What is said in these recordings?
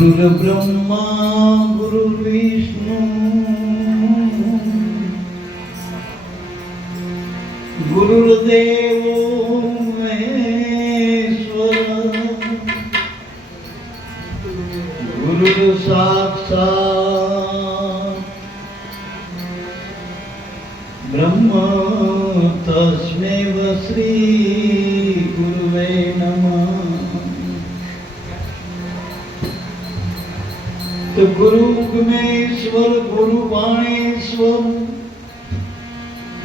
ब्रह्मा गुरुर्विष्णु गुरुर्देवो महेश्वर गुरुर्साक्षात् ब्रह्म तस्मै श्री गुरुवे नमः। तो गुरु गुणेश्वर गुरु वाणेश्वर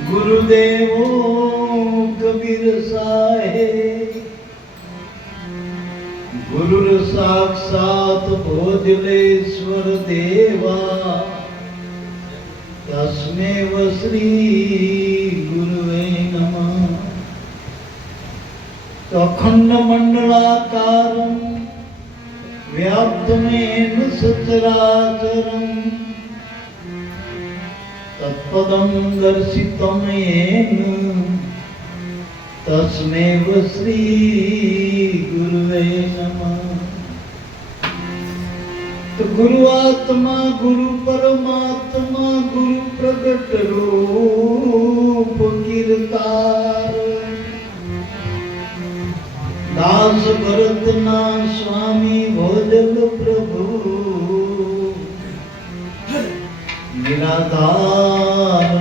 गुरुदेवो कबीर साहेब गुरुर साक्षात भोजलेश्वर देवा तस्मै श्री गुरुवे नमः। तो अखंड मंडलाकारं व्याप्तमेन सचराचरं तत्पदं दर्शितं येन तस्मै श्री गुरुवे नमः। तो गुरु आत्मा गुरु परमात्मा गुरु प्रकट रूप कीर्तार दास भरत ना स्वामी भोजल प्रभु निराधार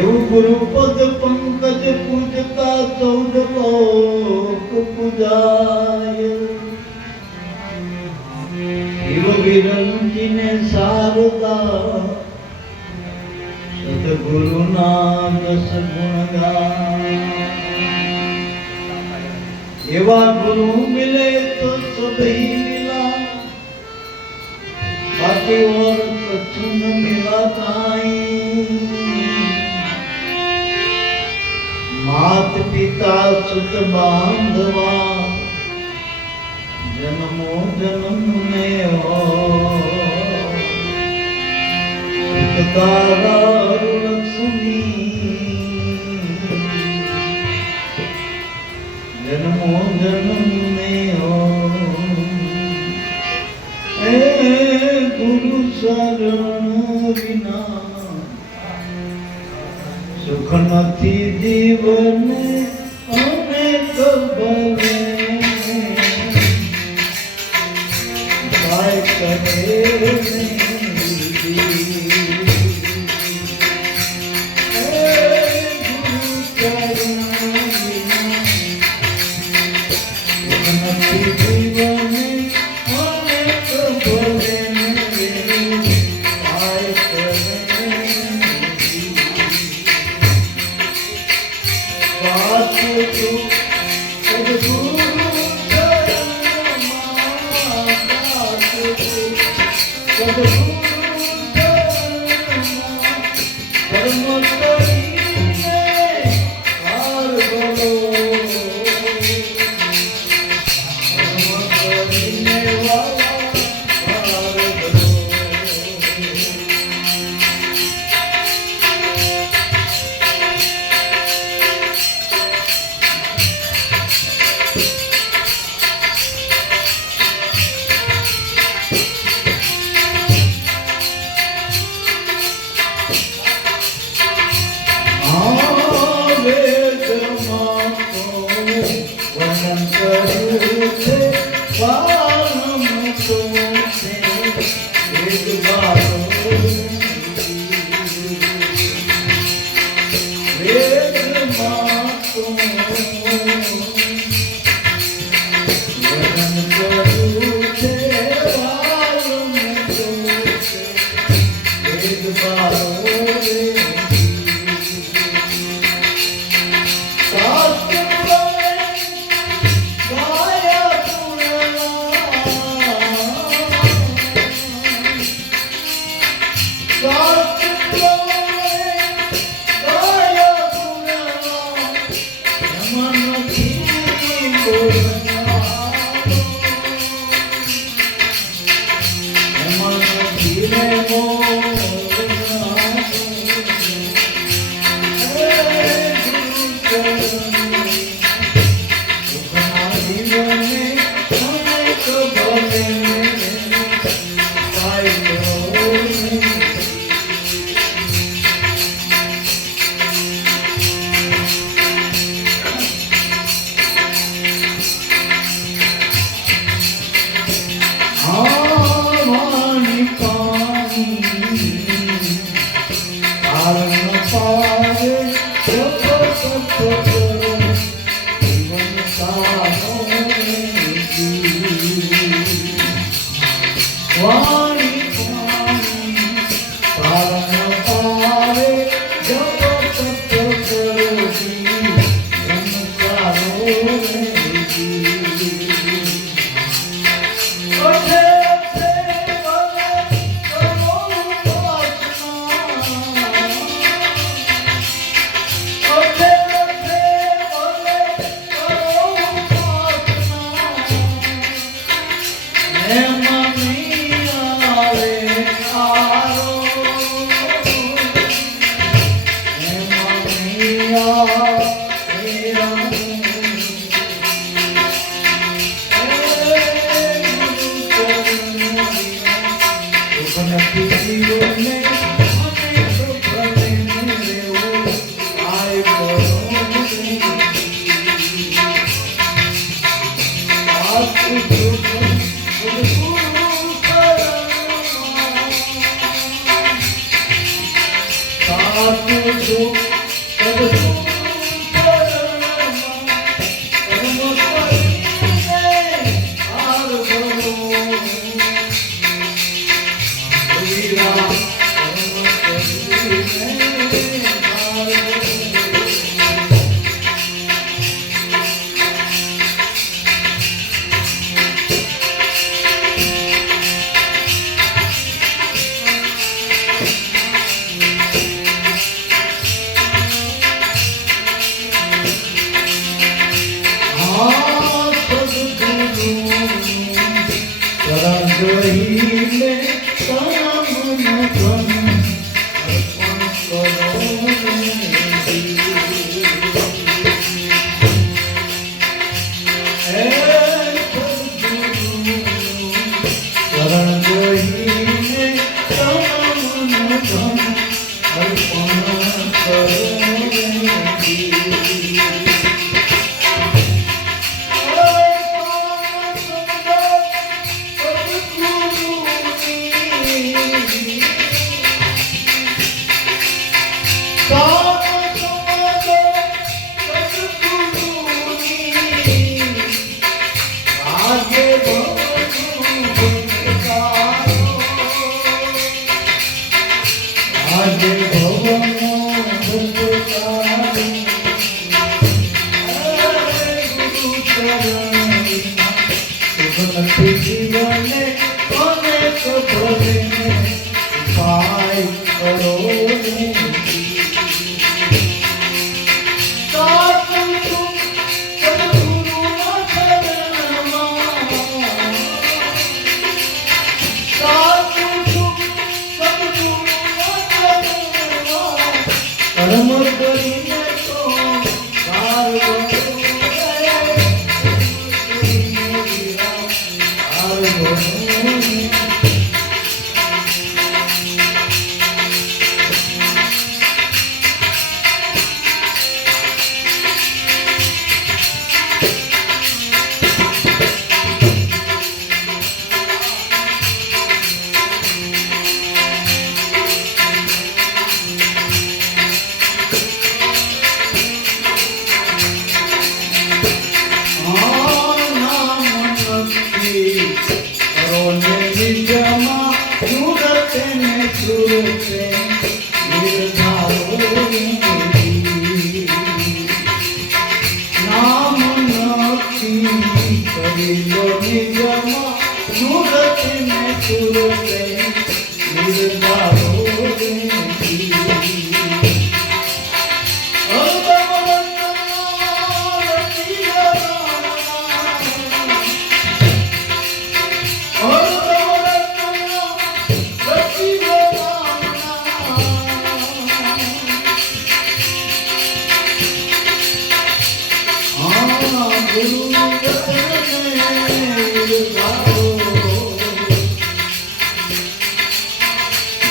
એવું ગુરુપદ પંકજ પૂજતા 14 લોક પૂજાય શિવ વિરંજીને શારદા સદગુરુ ના 10 ગુણ ગાય। એવા ગુરુ મિલે તો સભી મિલા બાકી ઓર કછું ન મિલા કાઈ। मात पिता सुत बांधवा जन्मो जन्म में हो सुखदारा लक्ष्मी जन्मो जन्म में हो। ए गुरु शरण विना सुख નથી જીવન અનેક ભલે કાય કરે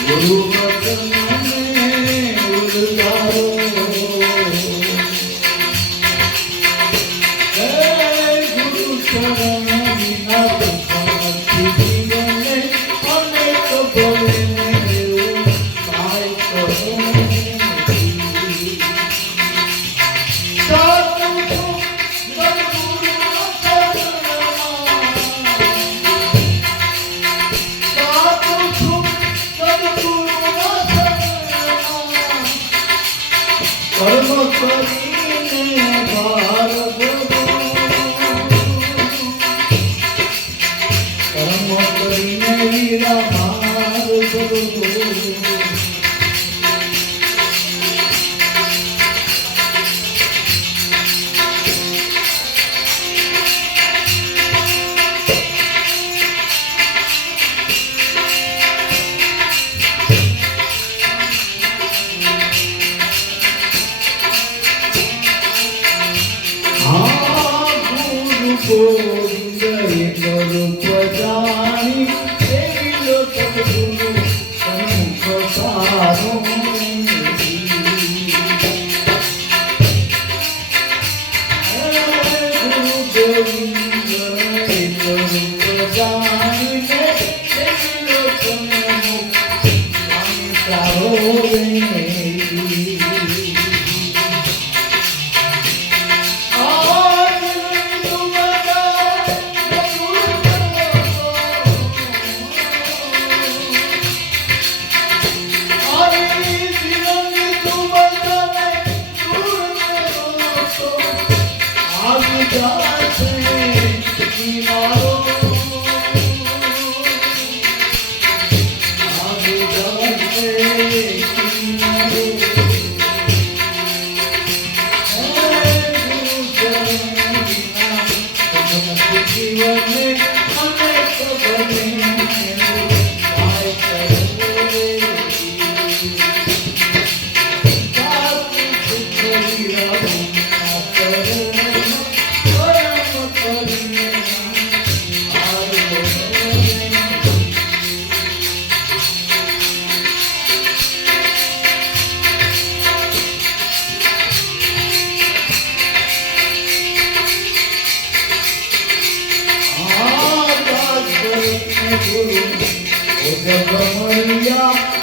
ગુરુ વચનને ઉલટારો ગુરુ શરણ વિના દુઃખ જીવને અનેક ભોલે કાય કહું કર્મ કરીને ભાર કર્મ કરીને વીરા ભાર ગોવિંદ એક રૂપ જાણી દેવી લો સદગુરુ સન્મુખ સારો ગુરુ ગોવિંદ એક રૂપ જાણી દેવી લો સન્મુખ સારો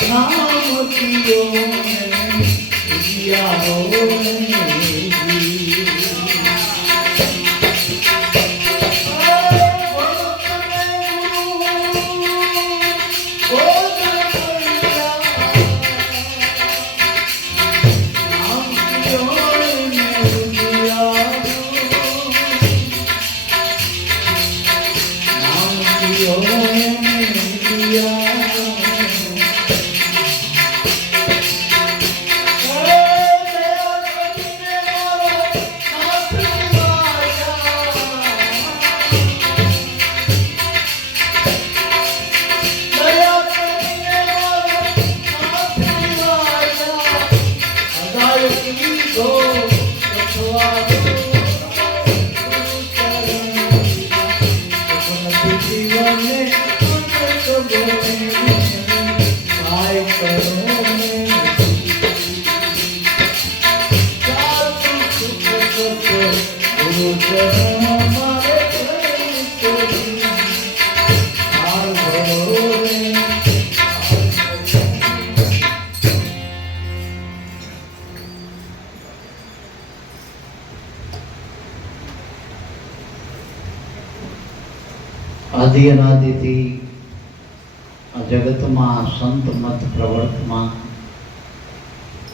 નામ કિયો આદિ અનાદિથી આ જગતમાં સંત મત પ્રવર્તમાન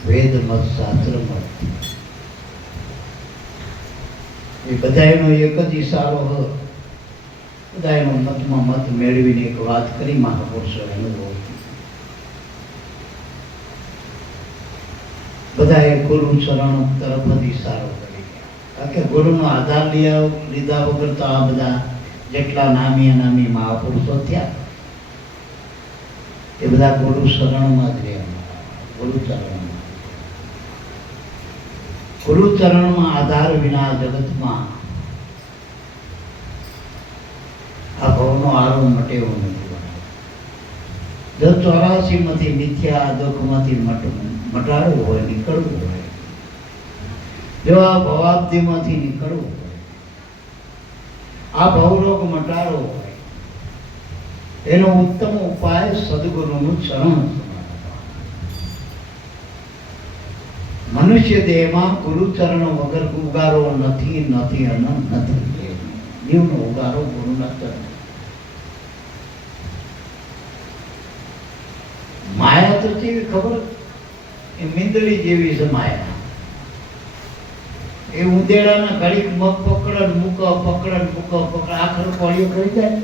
વેદ મત શાસ્ત્ર મત એ બધાનો એક જ ઈશારો હોય. બધાનો મતમાં મત મેળવીને એક વાત કરી મહાપુરુષો અનુભવ. બધાએ ગુરુ શરણ તરફ જ ઈશારો કરી કારણ કે ગુરુનો આધાર લીધા વગર તો આ બધા જેટલા નામી અનામી મહાપુરુષો થયા એ બધા ગુરુ શરણમાં જ રહ્યા. ગુરુ ચરણમાં આધાર વિના જગતમાં આ ભવનો આરો મટેવો નથી. જો 84 માંથી મિથ્યા દુઃખમાંથી મટાડવું હોય, નીકળવું હોય, જો આ ભવાબ્દીમાંથી નીકળવું હોય, આ ભવરોગ મટાડવો હોય, એનો ઉત્તમ ઉપાય સદગુરુનું ચરણ. મનુષ્ય દેહમાં ગુરુચરણ વગર ઉગારો નથી, નથી અને નથી. જીવનો ઉગારો ગુરુના ચરણ. માયા તો કેવી ખબર, એ મીંદડી જેવી છે માયા. એ ઉંદેડાના ઘડીક મગ પકડ મૂકો, પકડ મૂકો, પકડ આખર કોળીઓ કરી જાય.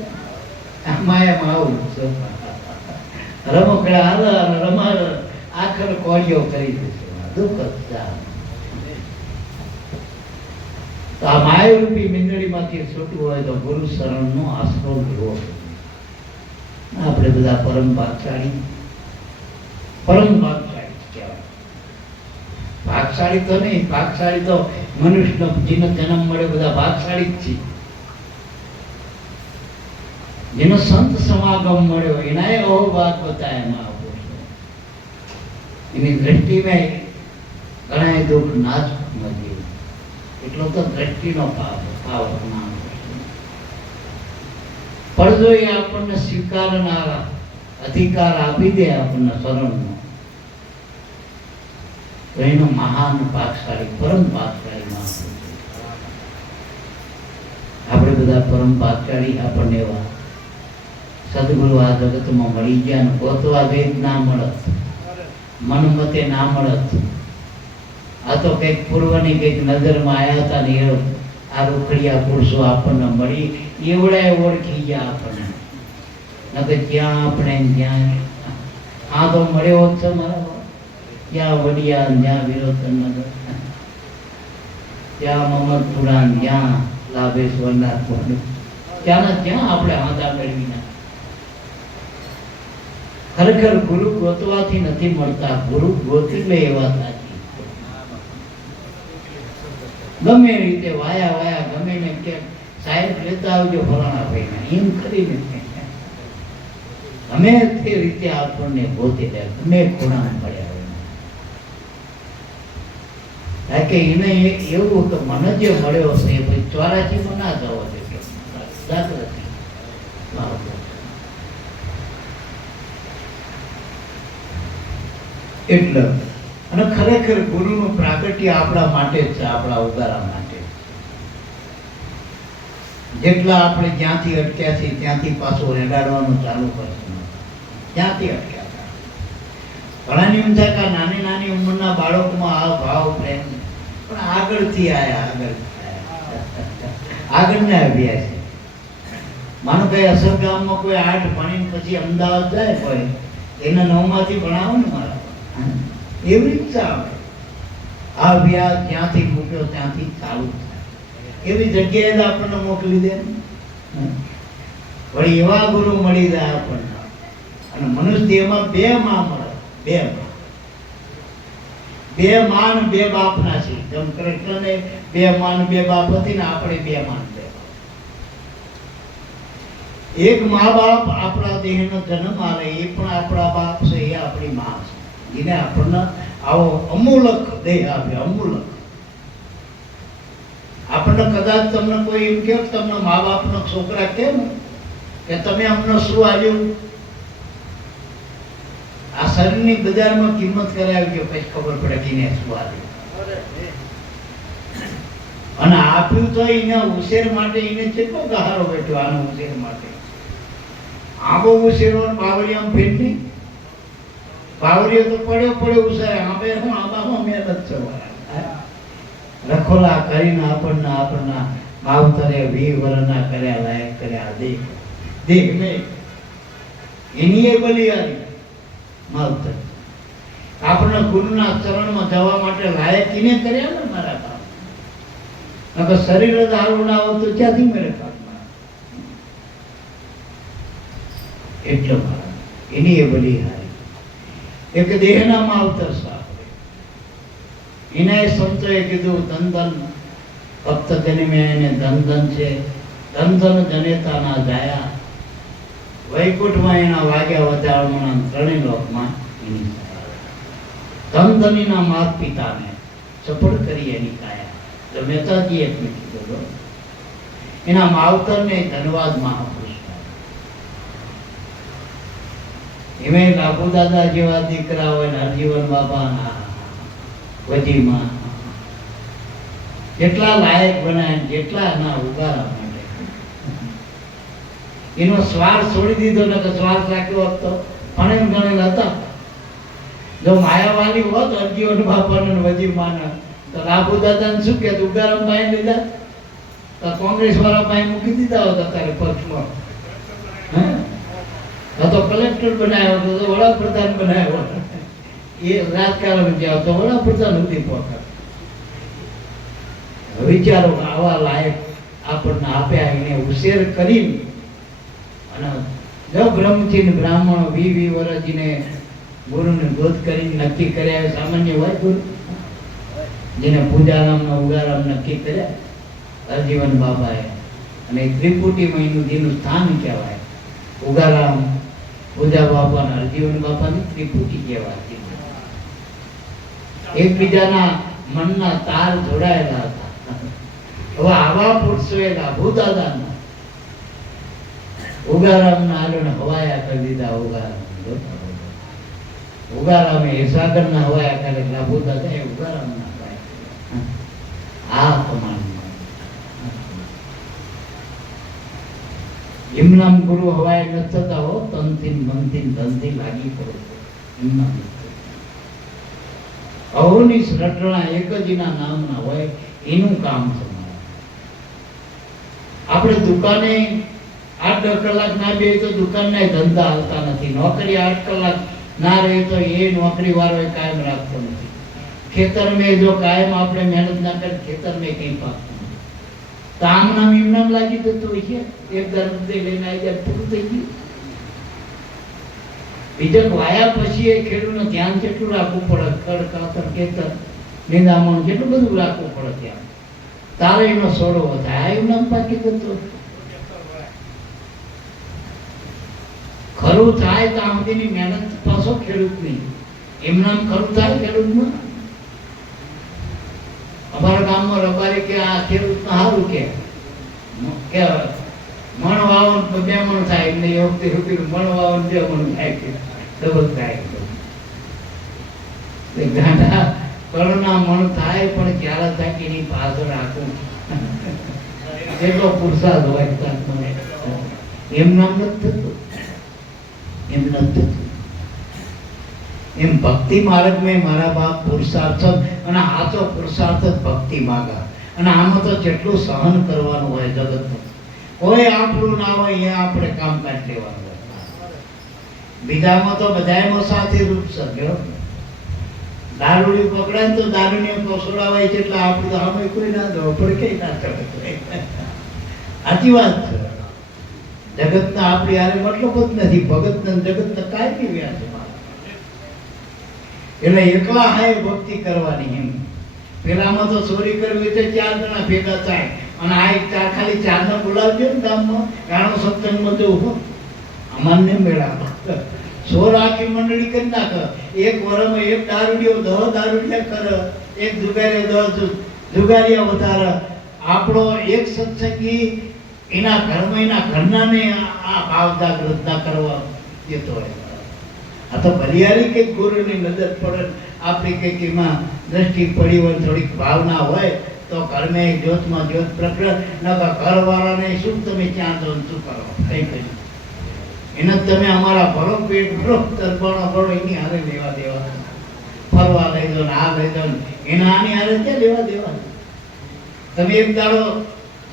આ માયામાં આવું છે. રમકડા હાલ રમાડ આખર કોળીઓ કરી દે. દુઃખ તો આ માયારૂપી મીંદડીમાંથી છૂટવું હોય તો ગુરુ શરણનો આશરો લેવો. આપણે બધા પરમ ભાગશાળી કહેવાય. ભાગશાળી તો નહીં, ભાગશાળી તો મનુષ્યનો જેનો જન્મ મળે બધા ભાગશાળી જ છે. જેનો સંત સમાગમ મળ્યો એના અહો ભાગ બતાયા મહાપુરુષો. એની દ્રષ્ટિમાં ઘણા દુઃખ ના જ મળ્યું. એટલો તો દ્રષ્ટિનો ભાવ પડદો એ આપણને સ્વીકારનારા અધિકાર આપી દે આપણને શરણનો, તો એનો મહાન ભાગશાળી પરમ ભાગશાળી મહાપુરુષ. આપણે બધા પરમ ભાગશાળી. આપણને એવા સદગુરુ આ જગતમાં મળી ગયા ને ગોતવા વેદ ના મળત, મનમતે ના મળત. આ તો કંઈક પૂર્વની કંઈક નજરમાં આવ્યા હતા ને આ રોકડિયા પુરુષો આપણને મળી, એવડાય ઓળખી ગયા આપણને. નકર જ્યાં આપણે જ્યાં આ તો મળ્યો જ છે મારા, જ્યાં વડિયા, જ્યાં વિરોધનગર, જ્યાં મમદપુરા, જ્યાં લાભેશ્વરના, ત્યાંના જ્યાં આપણે હાથા મેળવીના. ખરેખર ગુરુ ગોતવાથી નથી મળતા, ગુરુ ગોતી લે એવા થાય. ગમે રીતે વાયા ગમે ને કે સાહેબ લેતા આવજો ફલાણા ભાઈને, એમ કરીને ગમે તે રીતે આપણને ગોતી લે, ગમે ખૂણા પડ્યા હોય. કારણ કે એને એવું કે મને જે મળ્યો છે એ ભાઈ 84 ના જવો જોઈએ, જાગૃતિ. એટલે અને ખરેખર ગુરુનું પ્રાગટ્ય આપણા માટે જ છે, આપણા ઉગારા માટે. જેટલા આપણે જ્યાંથી અટક્યા છીએ ત્યાંથી પાછું રેડાડવાનું ચાલુ કરશું. ત્યાંથી અટક્યા હતા. ઘણાની એમ થાય કે નાની નાની ઉંમરના બાળકોમાં આ ભાવ પ્રેમ, પણ આગળથી આવ્યા, આગળના અભ્યાસ. માનો કે અસર ગામમાં કોઈ 8 ભણીને પછી અમદાવાદ જાય, કોઈ એને 9 માંથી ભણાવો ને મારા, એવી રીતે આવે. આ અભ્યાસ જ્યાંથી મૂક્યો ત્યાંથી ચાલુ થાય. એવી જગ્યાએ જ આપણને મોકલી દે. વળી એવા ગુરુ મળી જાય આપણને. અને મનુષ્ય એમાં 2 માં મળે, 2 માં ને 2 બાપના છે. જેમ કૃષ્ણને 2 માં ને 2 બાપ હતી ને, આપણે 2 માં ને 2 બાપ. એક મા બાપ આપણા દેહનો જન્મ આવે, એ પણ આપણા બાપ છે, એ આપણી મા છે. એને આપણને આવો અમૂલક દેહ આપ્યો, અમૂલક. આપણને કદાચ તમને કોઈ એમ કહે તમને મા બાપનો છોકરા કેમ કે તમે અમને શું આવ્યું, આ શરીરની બજારમાં કિંમત કરાવી ગયો, પછી ખબર પડે કે એને શું આવ્યું. અને આપ્યું તો એને ઉછેર માટે, એને કેટલો ગહારો બેઠો આનો ઉછેર માટે. આબો ઉછેરો બાવળિયામાં ભેટ નહીં. બાવળીઓ તો પડ્યો ઉછેરે, આંબે હું આંબામાં મહેનત છે. રખોલા કરીને આપણને માવતરે 20 વર્ષના કર્યા, લાયક કર્યા. દેખ નહીં એની એ બલિયારી માવતર. આપણને ગુરુના ચરણમાં જવા માટે લાયક એને કર્યા ને મારા બાપ. નકર શરીર જ હારું ના હોત તો ક્યાંથી મેળે પાકમાં. એટલે મારા એની એ બલિહારી. એક દેહના માવતર સાહેબ એના સંતોએ કીધું ધન ધન ભક્ત જન્મે એને ધન ધન છે, ધન ધન જનેતા ના જાયા. વૈકુંઠમાં એના વાગ્યા વધારવાના ત્રણેય લોકમાં એની ધન ધનીના માત પિતાને સફળ કરી એની કાયા. તો મહેતાજીએ જ મેં કીધું એના માવતરને ધન્યવાદ મહાપુરુષ. એમાં લાભુ દાદા જેવા દીકરા હોય ને હરજીવન બાપાના વજીમાં જેટલા લાયક બનાય જેટલા ના ઉગારા માટે એનો સ્વાર્થ છોડી દીધો ને તો સ્વાર્થ રાખ્યો હોત તો ભણેલ ગણેલ હતા. જો માયાવાલી હોત હરજીવન બાપાના વજીમાના તો લાભુ દાદાને શું કે ઉગારામ ભાઈ લીધા તો કોંગ્રેસ વાળા ભાઈ મૂકી દીધા હોત અત્યારે પક્ષમાં. તો કલેક્ટર બનાવ્યો તો વડાપ્રધાન બનાવ્યો. એ રાજકારણ જાવ તો વડાપ્રધાન સુધી પહોંચે. વિચારો આવા લાયક આપણને આપ્યા એને ઉછેર કરી અને જો બ્રહ્મચિન બ્રાહ્મણ 20 વર્ષને ગુરુને ગોદ કરીને નક્કી કર્યા. સામાન્ય હોય ગુરુ જેને પૂજારામના ઉગારામ નક્કી કર્યા હરજીવન બાબાએ. અને ત્રિપુટીમાં એનું જેનું સ્થાન કહેવાય ઉગારામ પૂજા બાપા અને હરજીવન બાપાની ત્રિપુટી કહેવાય. એકબીજાના મનના તાર જોડાયેલા હતા. હવે આવા પુરુષોએ લાભુ દાદાના ઉગારામના આલોને હવાયા કરી દીધા. ઉગારામે હિસાગરના હવાયા કરે લાભુ દાદા એ ઉગારામના હવાયા. આ પ્રમાણમાં એમનામ ગુરુ હવાય ન થતા હો તનથી મનથી ધનથી લાગી પડો. એમના અહોની રટણા એક જ એના નામના હોય એનું કામ છે. આપણે દુકાને 8-10 કલાક ના બે તો દુકાનના ધંધા હાલતા નથી. નોકરી 8 કલાક ના રહે તો એ નોકરી વાળો કાયમ રાખતો નથી. ખેતરમાં જો કાયમ આપણે મહેનત ના કરે ખેતરમાં કઈ પાકતું નથી. તો આમ નામ એમ નામ લાગી જતું હોય છે. એક દરદ લઈને આવી જાય પૂરું થઈ ગયું. બીજક વાયા પછી એ ખેડૂતનું ધ્યાન કેટલું રાખવું પડે. ખડ ખાતર ખેતર નિંદામણ કેટલું બધું રાખવું પડે. ત્યાં તારે એનો સોડો થાય એમ નામ પાકી જતો. ખરું થાય તો આ બધીની મહેનત પાછો ખેડૂતની એમ નામ ખરું થાય ખેડૂતમાં. અમારા ગામમાં રબારી કે આ ખેડૂત સારું કે મણ વાવન 2 મણ થાય એમને એ વખતે મણ વાવન 2 મણ થાય કે ડબલ થાય. ગાંડા કરોના મણ થાય પણ ક્યારે થાય કે એની પાછળ રાખવું એટલો પુરુષાર્થ હોય. એમ નામ નથી થતું. એમ નથી થતું. એમ ભક્તિ માર્ગ મેં મારા બાપ પુરુષાર્થ અને આચો પુરુષાર્થ જ ભક્તિ માગા. અને આમાં તો જેટલું સહન કરવાનું હોય જગતનું કોઈ આપણું ના હોય એ આપણે કામ કાઢી લેવાનું હોય. બીજામાં તો બધામાં સાથે રૂપ સર્ગ્યો. દારૂડી પકડાય તો દારૂની કોસોડાવાય છે એટલે આપણે તો આમે કોઈ ના દો પડકે ના ચડે. સાચી વાત છે. જગતના આપણી હારે મતલબ જ નથી. ભગતને જગતને કાંઈ વ્યાસ છે. એટલે એકલા હાય ભક્તિ કરવાની. એમ પેલામાં તો ચોરી કરવી તો 4 જણા ભેગા થાય અને આ ખાલી 4 ને બોલાવજો ને ગામમાં ગાણો સત્સંગમાં જવું. અમારને મેળા સોર આખી મંડળી કરી નાખે. એક વરમાં એક દારૂડિયો 10 દારૂડિયા કરે. એક જુગારીઓ 10 જુગારીયા વધારે. આપણો એક સત્સંગી એના ઘરમાં એના ઘરનાને આ ભાવ જાગૃત ના કરવા દેતો હોય. આ તો ભલિયારી કે ગુરુની નજર પડે આપણી કંઈક એમાં દ્રષ્ટિ પડી હોય થોડીક ભાવના હોય તો ઘરમાં જ્યોતમાં જ્યોત પ્રકટ ન ઘરવાળાને શું તમે ક્યાં દો શું કરો કઈ કર્યું એને તમે અમારા ભરો પેટ ભરો તરબણો ભરો એની હારે લેવા દેવા. ફરવા લઈ દો ને આ લઈ દો ને એના આની હારે ક્યાં લેવા દેવા. તમે એક દાડો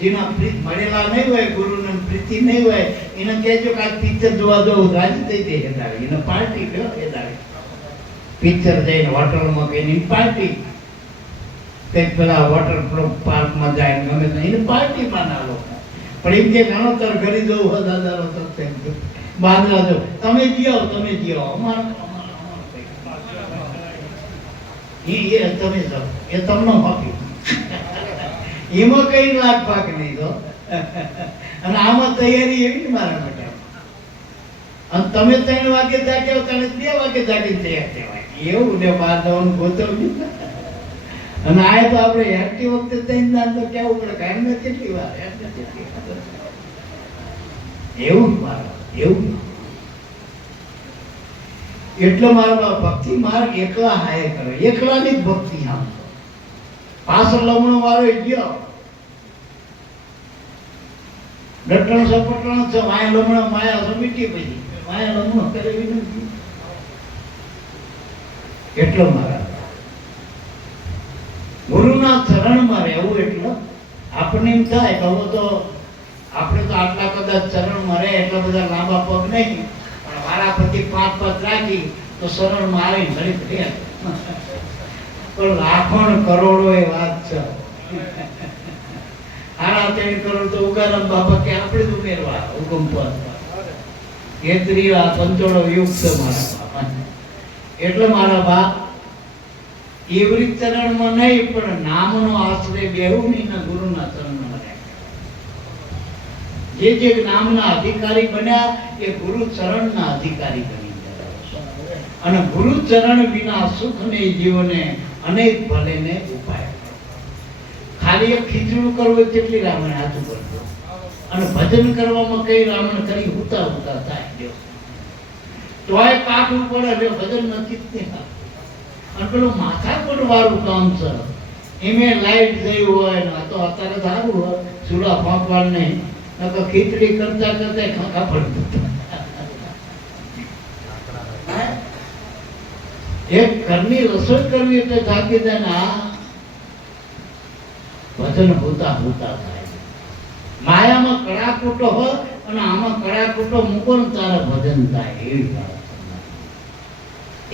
જેના પ્રીત મળેલા નહીં હોય ગુરુને પ્રીતિ નહીં હોય એને કહેજો કે આ પિક્ચર જોવા જવું રાજી થઈ જાય. દાડે એને પાર્ટી લ્યો. એ દાડે પિક્ચર જઈને હોટલમાં ગઈને પાર્ટી કંઈક પેલા વોટર પાર્કમાં જાય ગમે તો એને પાર્ટીમાં ના લોકો. પણ એમ કે ઘણો તર ઘરે જવું હોય દાદાનો સત્સંગ બાંધવા જો તમે જીઓ અમારા એ તમે જાઓ એ તમને હોપ્યું. એમાં કઈ લાગ ભાગ નહીં તો. અને આમાં તૈયારી એવી ને મારા માટે અને તમે 3 વાગે જાગ્યા તને 2 વાગે જાગીને તૈયાર થવાય એવું ને બહાર જવાનું ગોતવવું. અને આ તો આપણે હેરતી વખતે 3 દાન તો કેવું પડે કાંઈ ને કેટલી વાર એવું મારો એવું એટલો મારો ભક્તિ માર્ગ એકલા હાય કરે એકલાની જ ભક્તિ. આમ પાછળ લમણો વાળો ગયો ડટણ સપટણ છે માયા લમણો માયા સમીટી પછી માયા લમણો કરે વિનંતી એટલો મારા ગુરુના ચરણમાં રહેવું. એટલો આપણને એમ થાય કે હવે તો આપણે તો આટલા કદાચ ચરણમાં રહે એટલા બધા લાંબા પગ નહીં પણ વારા પછી 5 પગ રાખી તો શરણમાં આવી ઘડી ઘડી પણ લાખો કરોડો એ વાત છે. 3.5 કરોડ તો ઉગારામ બાબા કે આપણે જ ઉમેરવા હુકમ પર કેતરીયા પંચોળો યુગ છે મારા બાપા. એટલે મારા બાપ એવરી ચરણમાં નહીં પણ નામનો આશ્રય બેહું નહીં ને ગુરુના ચરણમાં રહે. જે નામના અધિકારી બન્યા એ ગુરુ ચરણના અધિકારી બની ગયા. અને ગુરુ ચરણ વિના સુખ ને જીવને અનેક ભલેને ઉપાય. ખાલી એક ખીચડું કરવું કેટલી રામણ હાથું કરતો અને ભજન કરવામાં કઈ રામણ કરી ઉતા ઉતા થાય તોય કાઠું પડે ભજન નથી જ. અને પેલું માથા પર વાળું કામ છે એમે લાઈટ જઈ હોય ને તો અત્યારે સારું હોય ચૂલા ફાંકવાનું નહીં નકર ખીચડી કરતા કરતા ખાખા પડતું. એક ઘરની રસોઈ કરવી એટલે થાકી જાય ને આ ભજન હોતા હોતા થાય. માયામાં કડાકૂટો હોય અને આમાં કડાકૂટો મૂકો ને તારે ભજન થાય એવી વાત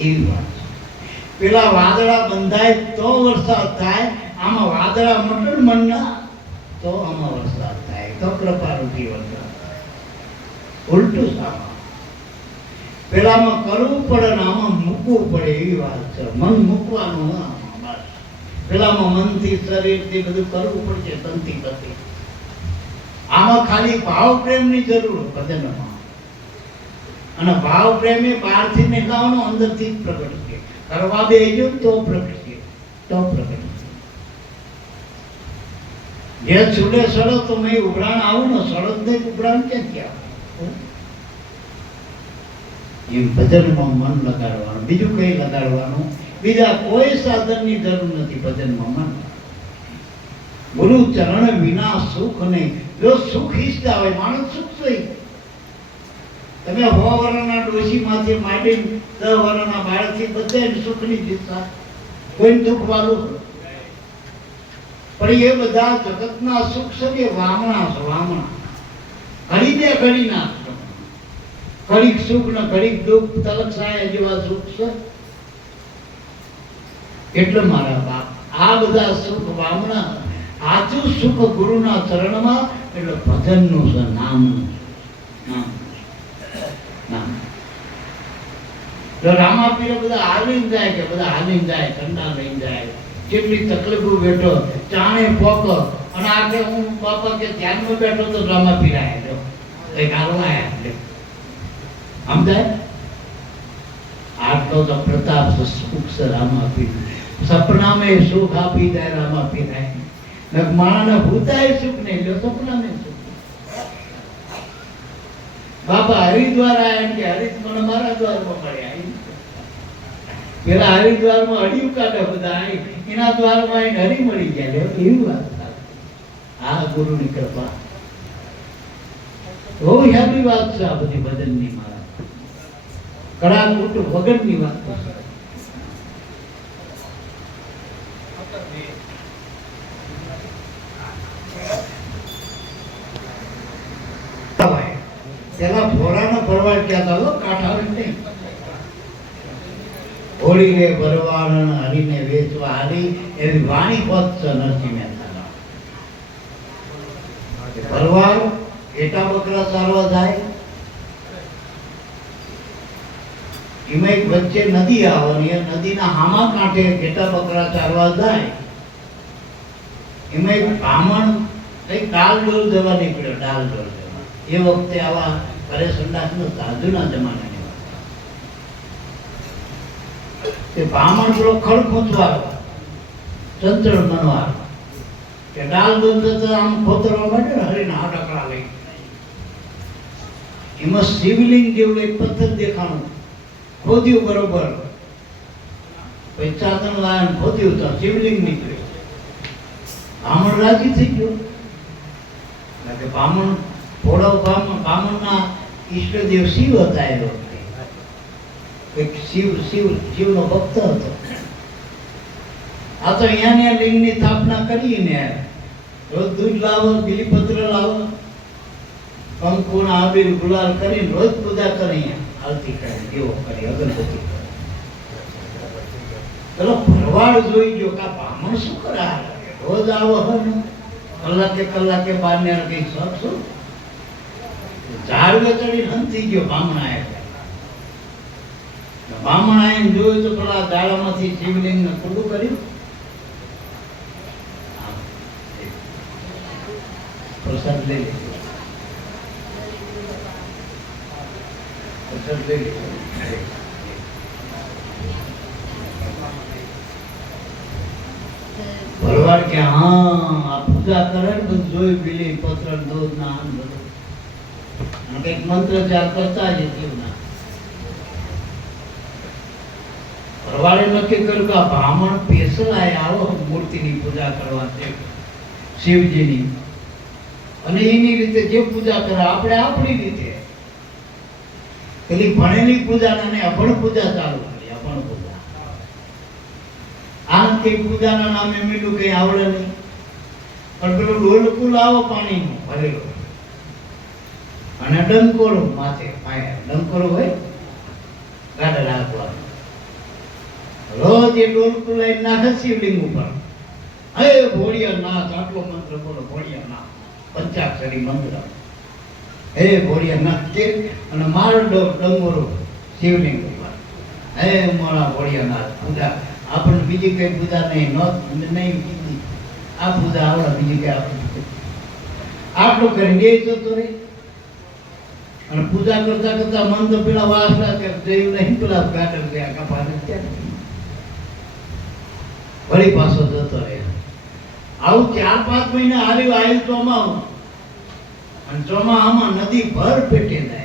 એવી વાત. પેલા વાદળા બંધાય તો વરસાદ થાય આમાં વાદળા મટન મનના તો આમાં વરસાદ થાય તો કૃપા રૂપી વરસાદ. ઉલટું સામા પેલામાં કરવું પડે ને આમાં મૂકવું પડે એવી વાત છે. મન મૂકવાનું બસ પેલામાં મનથી શરીરથી બધું કરવું પડશે તનથી કરતી. આમાં ખાલી ભાવ પ્રેમની જરૂર ભજનમાં. અને ભાવ પ્રેમ એ બહારથી નહીં લાવવાનો અંદરથી જ પ્રગટ છે. કરવા બેજો તો પ્રગટ છે તો પ્રગટ છે. જે છૂટે સડો તો મેં ઉભરાણ આવું ને સડો જ નહીં ઉભરાણ ક્યાંથી આવે. એમ ભજનમાં મન લગાડવાનું બીજું કઈ લગાડવાનું બીજા કોઈ સાધનની જરૂર નથી ભજનમાં મન. ગુરુ ચરણ વિના સુખ નહીં. જો સુખ ઈચ્છતા હોય માણસ સુખ થઈ તમે 100 વર્ષના ડોશીમાંથી માંડીને 10 વર્ષના બાળકથી બધાને સુખની ઈચ્છા કોઈ દુઃખ વાળું પણ એ બધા જગતના સુખ છે એ વામણા છે વામણા. ઘડી દે ઘડી ના ઘડીક સુખ ને ઘડીક દુઃખ તલક સાયા જેવા સુખ છે. એટલે મારા બાપ આ બધા સુખ વામણા. આચું સુખ ગુરુના ચરણમાં એટલે ભજનનું છે નામનું નામ નામ. જો રામાપીર બધા હાલીને જાય કે બધા હાલીને જાય ઠંડા લઈને જાય કેટલી તકલીફો બેઠો ચાણે પોક અને આગે હું બાપા કે ધ્યાનમાં બેઠો તો રામાપીર આવ્યા કઈ કારવા આવ્યા સમજાય. આટલો તો પ્રતાપ છે સુખ છે રામાપીર. સપનામાં સુખ આપી દે રામાપીર માણસને ભૂતાય સુખ નહીં લ્યો સપનામાં સુખ. બાપા હરિદ્વાર આવ્યા કે હરિત મને મારા દ્વારમાં મળ્યા. પેલા હરિદ્વારમાં હરિયું કાઢે બધા એના દ્વારમાં આવીને હરી મળી ગયા એવી વાત. આ ગુરુની કૃપા બહુ હેવી વાત છે આ બધી ભજનની મારા કડાકૂટ વગરની વાત છે. પેલા ભોરાનો ભરવાડ ક્યાં હતો કાંઠા નહીં. હોળીને ભરવાડ હરીને વેચવા હારી એવી વાણી પદ છે નરસિંહ મહેતા. ભરવાડ ઘેટા બકરા ચારવા જાય એમાં એક વચ્ચે નદી આવવાની નદીના હામા કાંઠે ઘેટા બકરા ચારવા જાય એમાં એક બ્રાહ્મણ કઈ ડાલ ડોલ દેવા નીકળ્યો. ડાલ ડોલ એ વખતે આવા ઘરે સંડાસનો સાધુના જમાનાની વાત. તે બ્રાહ્મણ પેલો ખડખોંચવાળો ચંચળ મનવાળો કે ડાલ બંધ આમ ખોતરવા માટે હરીના હાડકડા લઈ એમાં શિવલિંગ જેવું એક પથ્થર દેખાણું, ખોદ્યું બરોબર, પછી ચાતન લાયન ખોદ્યું તો શિવલિંગ નીકળ્યું. બ્રાહ્મણ રાજી થઈ ગયો. કે બ્રાહ્મણ બ્રાહ્મણના ઈષ્ટદેવ શિવ હતા. એ વખતે એક શિવનો ભક્ત હતો. આ તો અહીંયા લિંગની સ્થાપના કરીને રોજ દૂધ લાવો, બીલીપત્ર લાવો, કંકુ આબીલ ગુલાલ કરીને રોજ પૂજા કરી, આરતી કરી, દીવો કરી, અગરબત્તી કરી. ચલો ભરવાડ જોઈ ગયો કે બ્રાહ્મણ શું કરે, રોજ આવો કલાકે બાર ને કઈ શકશો. ઝાડવે ચડી હંતી ગયો બ્રાહ્મણ આવ્યા. બ્રાહ્મણ આવીને જોયું તો પેલા ઝાડમાંથી શિવલિંગ ને ખુલ્લું કર્યું. પ્રસાદ લઈ લીધો. ભરવાડ કે હા આ પૂજા કરે ને બધું જોયું, બીલી પત્ર દૂધ ના આમ બધું કઈક મંત્ર ચાર કરતા જ જીવના. ભરવાડે નક્કી કર્યું કે આ બ્રાહ્મણ સ્પેશિયલ આવો મૂર્તિની પૂજા કરવા છે શિવજીની, અને એની રીતે જે પૂજા કરે આપણે આપણી રીતે. પેલી ભણેલી પૂજા ને અભણ પૂજા ચાલુ કરી. અભણ પૂજા આમ કઈ પૂજાના નામે મીઠું કઈ આવડે નહીં, પણ પેલું ડોલકું લાવો પાણીનું ભરેલું અને ડંકોરો માથે ડંકોરો હોય ગાડે રાખવાનું. રોજ એ ડોલકું લઈને નાખે શિવલિંગ ઉપર. હે ભોળિયા નાથ, આટલો મંત્ર બોલો ભોળિયા નાથ, પંચાક્ષરી મંત્ર. હે ભોળિયા નાથ કે અને મારો ડંગોરો શિવલિંગ ઉપર. હે મારા ભોળિયા નાથ પૂજા. આપણને બીજી કઈ પૂજા નહીં આ પૂજા આવડે, બીજી કઈ આપણે આટલું કરીને એ જતો રહી. અને પૂજા કરતા કરતા મન તો પેલા વાસણા કે જોયું નહીં, પેલા ગાર્ડન ગયા કપાને ત્યાં વળી પાછો જતો રહે. આવું 4-5 મહિના આવ્યું ચોમાસું, અને ચોમાસામાં નદી ભર પેટે જાય.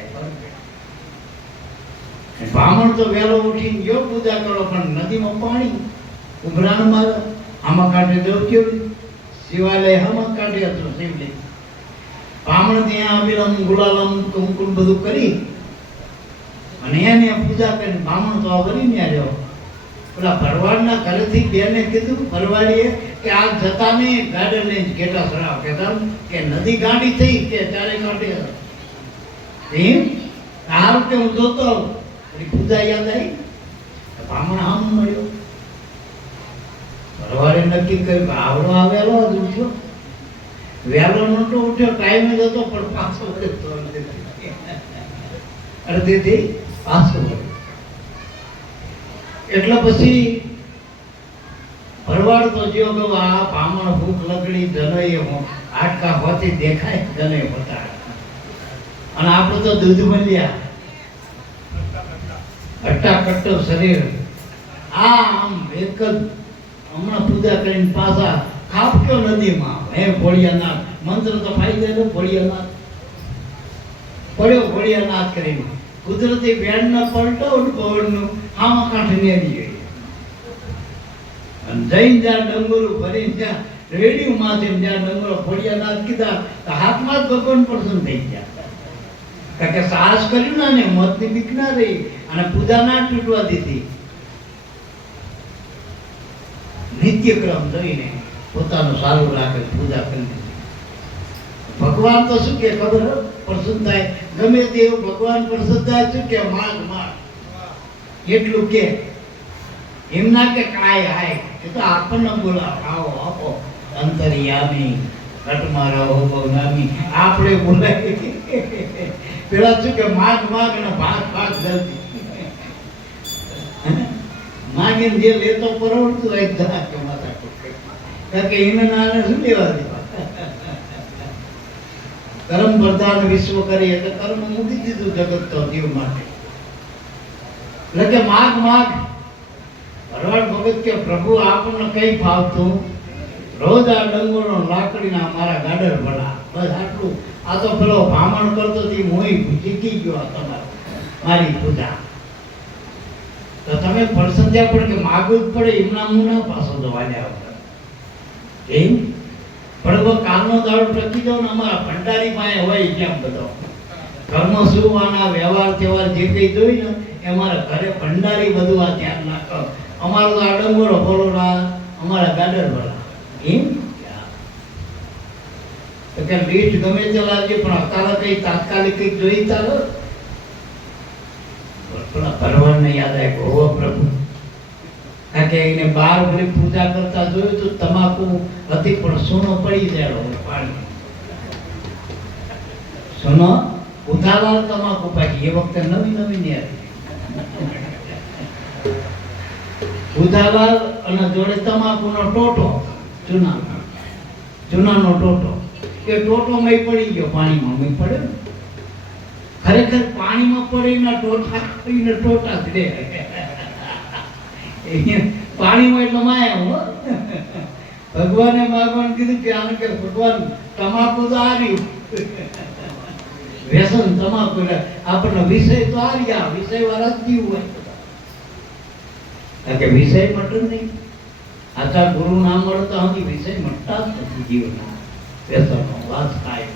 બ્રાહ્મણ તો વહેલો ઉઠીને ગયો પૂજા કરો, પણ નદીમાં પાણી ઉભરાણ મારે. આમાં કાંઠે જવું કેવું શિવાલય, આમાં કાંઠે હતું શિવલિંગ. બ્રાહ્મણ ત્યાં આવેલા ગુલાલમ કંકુલ બધું કરી અને એને પૂજા કરી. બ્રાહ્મણ તો વળી ને રહ્યો. પેલા ભરવાડના ઘરેથી બેને કીધું ભરવાડીએ કે આ જતા નહીં ગાર્ડન લઈને ઘેટા સરાવ કહેતા કે નદી ગાંડી થઈ કે ચારે કાંઠે એમ આ વખતે હું જોતો પૂજા યાદ આવી. બ્રાહ્મણ આમ મળ્યો. ભરવાડે નક્કી કર્યું આવડો આવેલો જ ઉઠ્યો. વહેલો નહોતો ઉઠ્યો, ટાઈમે જ હતો, પણ પાછો અડધેથી પાછો વળ્યો. એટલે પછી ભરવાડ તો જો કે આ બ્રાહ્મણ ભૂખ લગડી જનોય આટકા હોતી દેખાય જનોય હોતા. અને આપણે તો દૂધ મળ્યા કટ્ટો શરીર. આમ એક જ હમણાં પૂજા કરીને પાછા ખાપક્યો નદીમાં. હે ભોળિયાનાથ મંત્ર તો ફાઈ ગયેલો. ભોળિયાનાથ પડ્યો, ભોળિયાનાથ કરીને કુદરતી બેનના પલટો પવનનું આમાં કાંઠે નેરી ગઈ. અને જઈને જ્યાં ડંગોરું ભરીને ત્યાં રેડિયું માંથી જ્યાં ડંગોરો ભોળિયાનાથ કીધા તો હાથમાં જ ભગવાન પ્રસન્ન થઈ ગયા. કારણ કે સાહસ કર્યું ને મોતની બીક ના રહી અને પૂજા ના તૂટવા દીધી. નિત્યક્રમ જોઈને પોતાનું સારું રાખે પૂજા કરી દીધી. ભગવાન તો શું કે ખબર પ્રસન્ન થાય, ગમે તે ભગવાન પ્રસન્ન થાય શું કે માગ એટલું કે એમ ના કે કાય હાય. એ તો આપણને બોલાવો આવો આપો અંતરિયામી ઘટમાં રહો ભવનામી. આપણે બોલાવી પેલા શું કે માગ અને ભાગ જલ્દી માગીને જે લેતો પરવડતું હોય જરા કે માથા કારણ કે એને નાને શું લેવા દેવા. કર્મ પ્રધાન વિશ્વ કરી એટલે કર્મ મૂકી દીધું જગત તો જીવ માટે. એટલે કે માગ ભરવાડ ભગત કે પ્રભુ આપણને કઈ ફાવતું, રોજ આ ડંગોરો લાકડીના મારા ગાડર ભલા, બસ આટલું. આ તો પેલો ભામણ કરતો હતી, મોઈ શીખી ગયો તમારો મારી પૂજા. તો તમે પડસંધ્યા પણ કે માગવું જ પડે, એમના મું ના પાછો તો વાલ્યા વગર એમ પડવો કાલનો દાડો ટકી જાવ ને. અમારા ભંડારી પાસે હોય કેમ બધો કર્મ સુવાના વ્યવહાર તહેવાર જે કઈ જોઈ ને એ અમારા ઘરે ભંડારી બધું આ ધ્યાન નાખો. અમારો તો આ ડંગોરો ભરોડા, અમારા ગાડર ભરા એમ તો કે લીટ ગમે તે લાવજે પણ અત્યારે કઈ તાત્કાલિક કઈક જોઈ ચાલો. ભરવાડને યાદ આવે ઓ પ્રભુ, કારણ કે એને 12 વળી પૂજા કરતા જોયું તો તમાકુ હતી પણ સોનો પડી જાય પાણી. સોનો ઉધાવાળ તમાકુ પાકી એ વખતે નવી ની હતી. ઉધાવાળ અને જોડે તમાકુનો ટોટો, ચૂનાનો ટોટો. એ ટોટો મય પડી ગયો પાણીમાં. મય પડે ને ખરેખર પાણીમાં પડીને ટોટા જ રે. પાણીમાં એટલે માયા હો. ભગવાને ભગવાન કીધું કે આને કે ભગવાન તમાકુ તો આવ્યું, વ્યસન તમાકુ આપણને વિષય તો આવ્યા, વિષય વાળા જ જીવ હોય. કારણ કે વિષય મટન નહીં. આચા ગુરુ ના મળતા હતી વિષય મટતા જ નથી જીવના. વ્યસનો વાસ થાય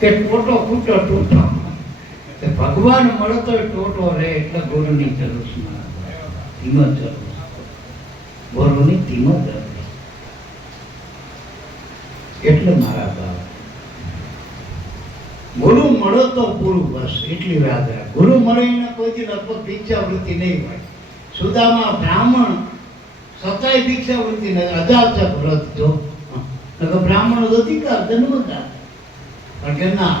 કે ટોટો ફૂટો ટોટો. ભગવાન મળતો ટોટો રે એટલે ગુરુની જરૂર છે. ધીમત જરૂર, ગુરુની ધીમત જરૂર. એટલે મારા બાપ ગુરુ મળો તો પૂરું બસ એટલી વાત રાખ. ગુરુ મળીને કોઈથી લગભગ ભિક્ષાવૃત્તિ નહીં હોય. સુદામા બ્રાહ્મણ સતાય ભિક્ષાવૃત્તિ નહીં. અજાચક વ્રત જો બ્રાહ્મણ અધિકાર જન્મતા પણ કે ના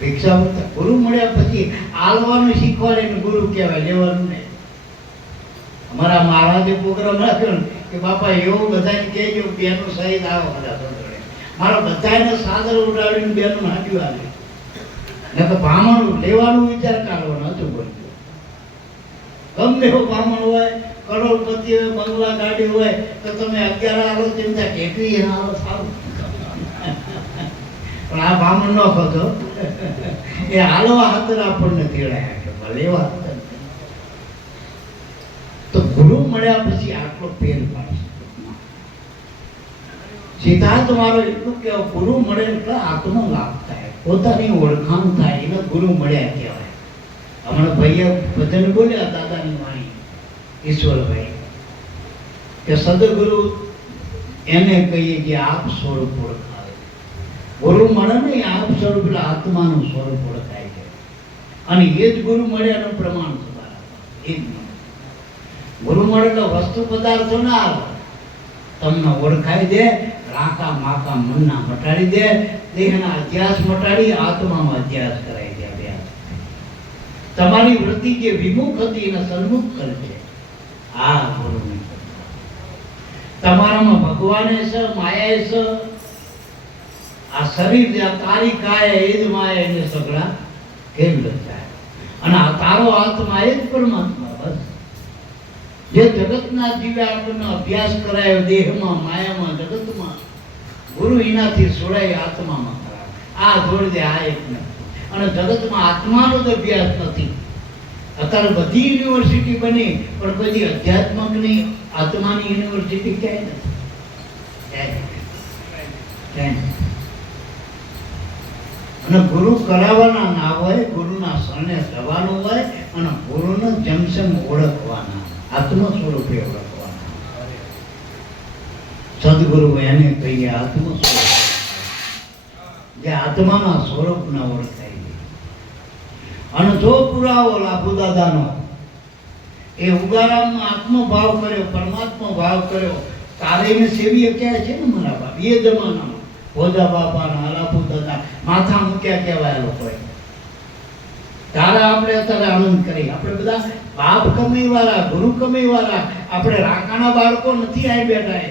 ભિક્ષાવૃત્તિ. ગુરુ મળ્યા પછી આલવાનું શીખવાડે ગુરુ કહેવાય, લેવાનું નહીં. અમારા મહારાજે પ્રોગ્રામ રાખ્યો ને કે બાપા એવું બધાને કહેજો બેનો સહિત આવો બધા. મારા બધાને સાદર ઉડાડીને બેનો હાંડ્યું આવે ને તો બ્રાહ્મણ લેવાનું વિચાર કાઢવાનો હતું. બોલ્યો ગમે એવો બ્રાહ્મણ હોય, કરોડપતિ હોય, બંગલા ગાડી હોય તો તમે 11 આલો ચિંતા કેટલી આલો સારું. પણ આ બ્રાહ્મણ ન ખતો એ હાલવા હાથર આપણને તેડાયા કે લેવા. તો ગુરુ મળ્યા પછી આટલો ફેર પાડે. સિદ્ધાંત મારો એટલું કે ગુરુ મળે એટલે આત્મનો લાભ થાય, પોતાની ઓળખાણ થાય, એને ગુરુ મળ્યા કહેવાય. હમણાં ભાઈએ ભજન બોલ્યા દાદાની વાણી ઈશ્વરભાઈ કે સદગુરુ એને કહીએ કે આપ સ્વરૂપ ઓળખાવે. ગુરુ મળે ને આપ સ્વરૂપ એટલે આત્માનું સ્વરૂપ ઓળખાય છે. અને એ જ ગુરુ મળ્યાનું પ્રમાણ છે. એ જ ગુરુ મળે તો વસ્તુ પદાર્થો ના આવે, તમને ઓળખાઈ દે, રાકા માકા મનના મટાડી દે, દેહના અધ્યાસ મટાડી આત્મામાં અધ્યાસ કરાવી દે. અભ્યાસ તમારી વૃત્તિ જે વિમુખ હતી એને સન્મુખ કરે છે. આ ગુરુની તમારામાં ભગવાને છે, માયાએ છે. આ શરીર તારી કાય એ જ માયા એને સગળા કેમ લજાય. અને આ તારો આત્મા એ જ પરમાત્મા. બસ જે જગતના જીવે આપણને અભ્યાસ કરાયો દેહમાં, માયામાં, જગતમાં, ગુરુ એનાથી છોડાય આત્મામાં કરાવે. આ જોડી દે આ એક ને. અને જગતમાં આત્માનો જ અભ્યાસ નથી. અત્યારે બધી યુનિવર્સિટી બની પણ બધી અધ્યાત્મકની આત્માની યુનિવર્સિટી ક્યાંય નથી. અને ગુરુ કરાવવાના ના હોય, ગુરુના શરણે જવાનું હોય અને ગુરુને જમસમ ઓળખવાના, આત્મ સ્વરૂપે ઓળખવાના. સદગુરુ એને કહીએ આત્મ સ્વરૂપ, જે આત્માના સ્વરૂપના ઓળખાય. અને જો પુરાવો લાભુ દાદાનો એ ઉગારામાં આત્મભાવ કર્યો, પરમાત્મા ભાવ કર્યો, તારે એને સેવીએ ક્યાં છે ને મારા બાપ. એ જમાનામાં ભોજા બાપાના લાભુ દાદા માથા મૂક્યા કહેવાય લોકોએ. તારે આપણે અત્યારે આનંદ કરી. આપણે બધા બાપ કમાઈ વાળા, ગુરુ કમાઈ વાળા, આપણે રાકાના બાળકો નથી આવી બેઠા. એ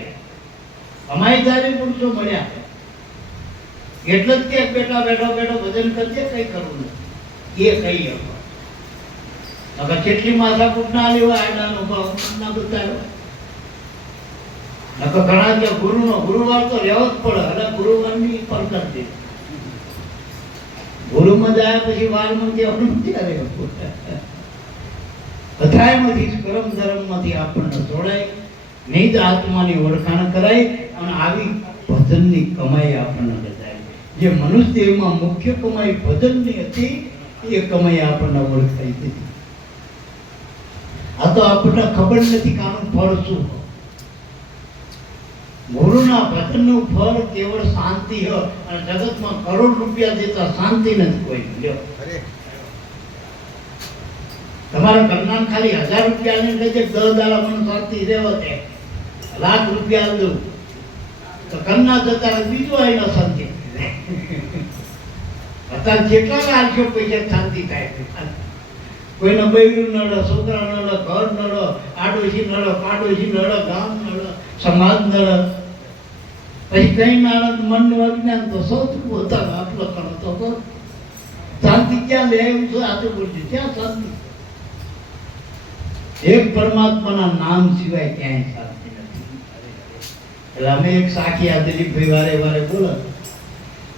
અમારી ધારી પુરુષો મળ્યા. એટલે જ કે બેટા બેઠો બેઠો ભજન કરજે, કઈ કરવું નથી એ કહીએ. હવે કેટલી માથાકૂટ ના લેવા આડાનો ભાવ ના બતાવ્યો. નકર ઘણા કે ગુરુવાર તો રહેવો જ પડે. એટલે ગુરુવારની પર કરી દે. ગુરુમાં જાય પછી વારમાં કહેવાનું ક્યારે બધાયમાંથી કર્મ ધર્મમાંથી આપણને જોડાય, નિજ આત્માની ઓળખાણ કરાય અને આવી ભજનની કમાઈ આપણને બતાય. જે મનુષ્ય દેહમાં મુખ્ય કમાઈ ભજનની હતી એ કમાઈ આપણને ઓળખાઈ દીધી. આ તો આપણને ખબર નથી કે આનું ફળ શું. ગુરુના ભજનનું ફળ કેવળ શાંતિ હોય અને જગતમાં કરોડ રૂપિયા દેતા શાંતિ નથી કોઈ. લ્યો તમારા ઘરના ખાલી 1000 રૂપિયા ને લઈ 10 દાડા મને શાંતિ રહેવા દે, લાખ રૂપિયા દઉં તો ઘરના જતા બીજો આવીને શાંતિ. અત્યારે જેટલા લાલશો પૈસા શાંતિ થાય. કોઈને બૈરું નડે, છોકરા નડે, ઘર નડે, આડોશી નડે, પાડોશી નડે, ગામ નડે, સમાજ નડે, પછી કઈ નાણંદ મનનું અજ્ઞાન તો સૌથી પોતાનો આટલો કરો તો શાંતિ ક્યાં લે એવું છે. આટલું બોલશે ક્યાં શાંતિ? એક પરમાત્માના નામ સિવાય ક્યાંય શાંતિ નથી. એટલે અમે એક સાખી આ દિલીપભાઈ વારે વારે બોલો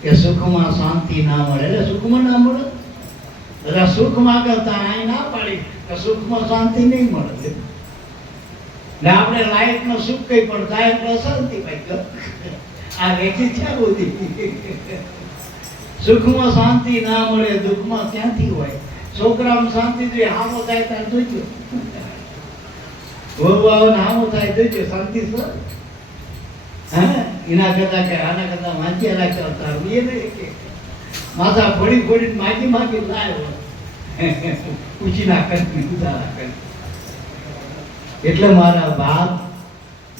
કે સુખમાં શાંતિ ના મળે. એટલે સુખમાં ના મળે, એટલે સુખ માંગતા અહીં ના પાડી કે સુખમાં શાંતિ નહીં મળે. ને આપણે લાઈફ નો સુખ કઈ પણ થાય એટલે શાંતિ ભાઈ. આ વેચી છે બધી. સુખમાં શાંતિ ના મળે, દુઃખમાં ક્યાંથી હોય? છોકરામાં શાંતિ જોઈએ, હામો થાય ત્યારે જોઈજો. ગોરવાઓને હામો થાય જોઈજો, શાંતિ સર. હા, એના કરતા કે આના કરતા વાંચ્યા રાખ્યા તારું એ નહીં કે માથા ફોડી ફોડીને માગી માગી લાવ્યો પૂછી ના કરી ઉધારા કરી. એટલે મારા બાપ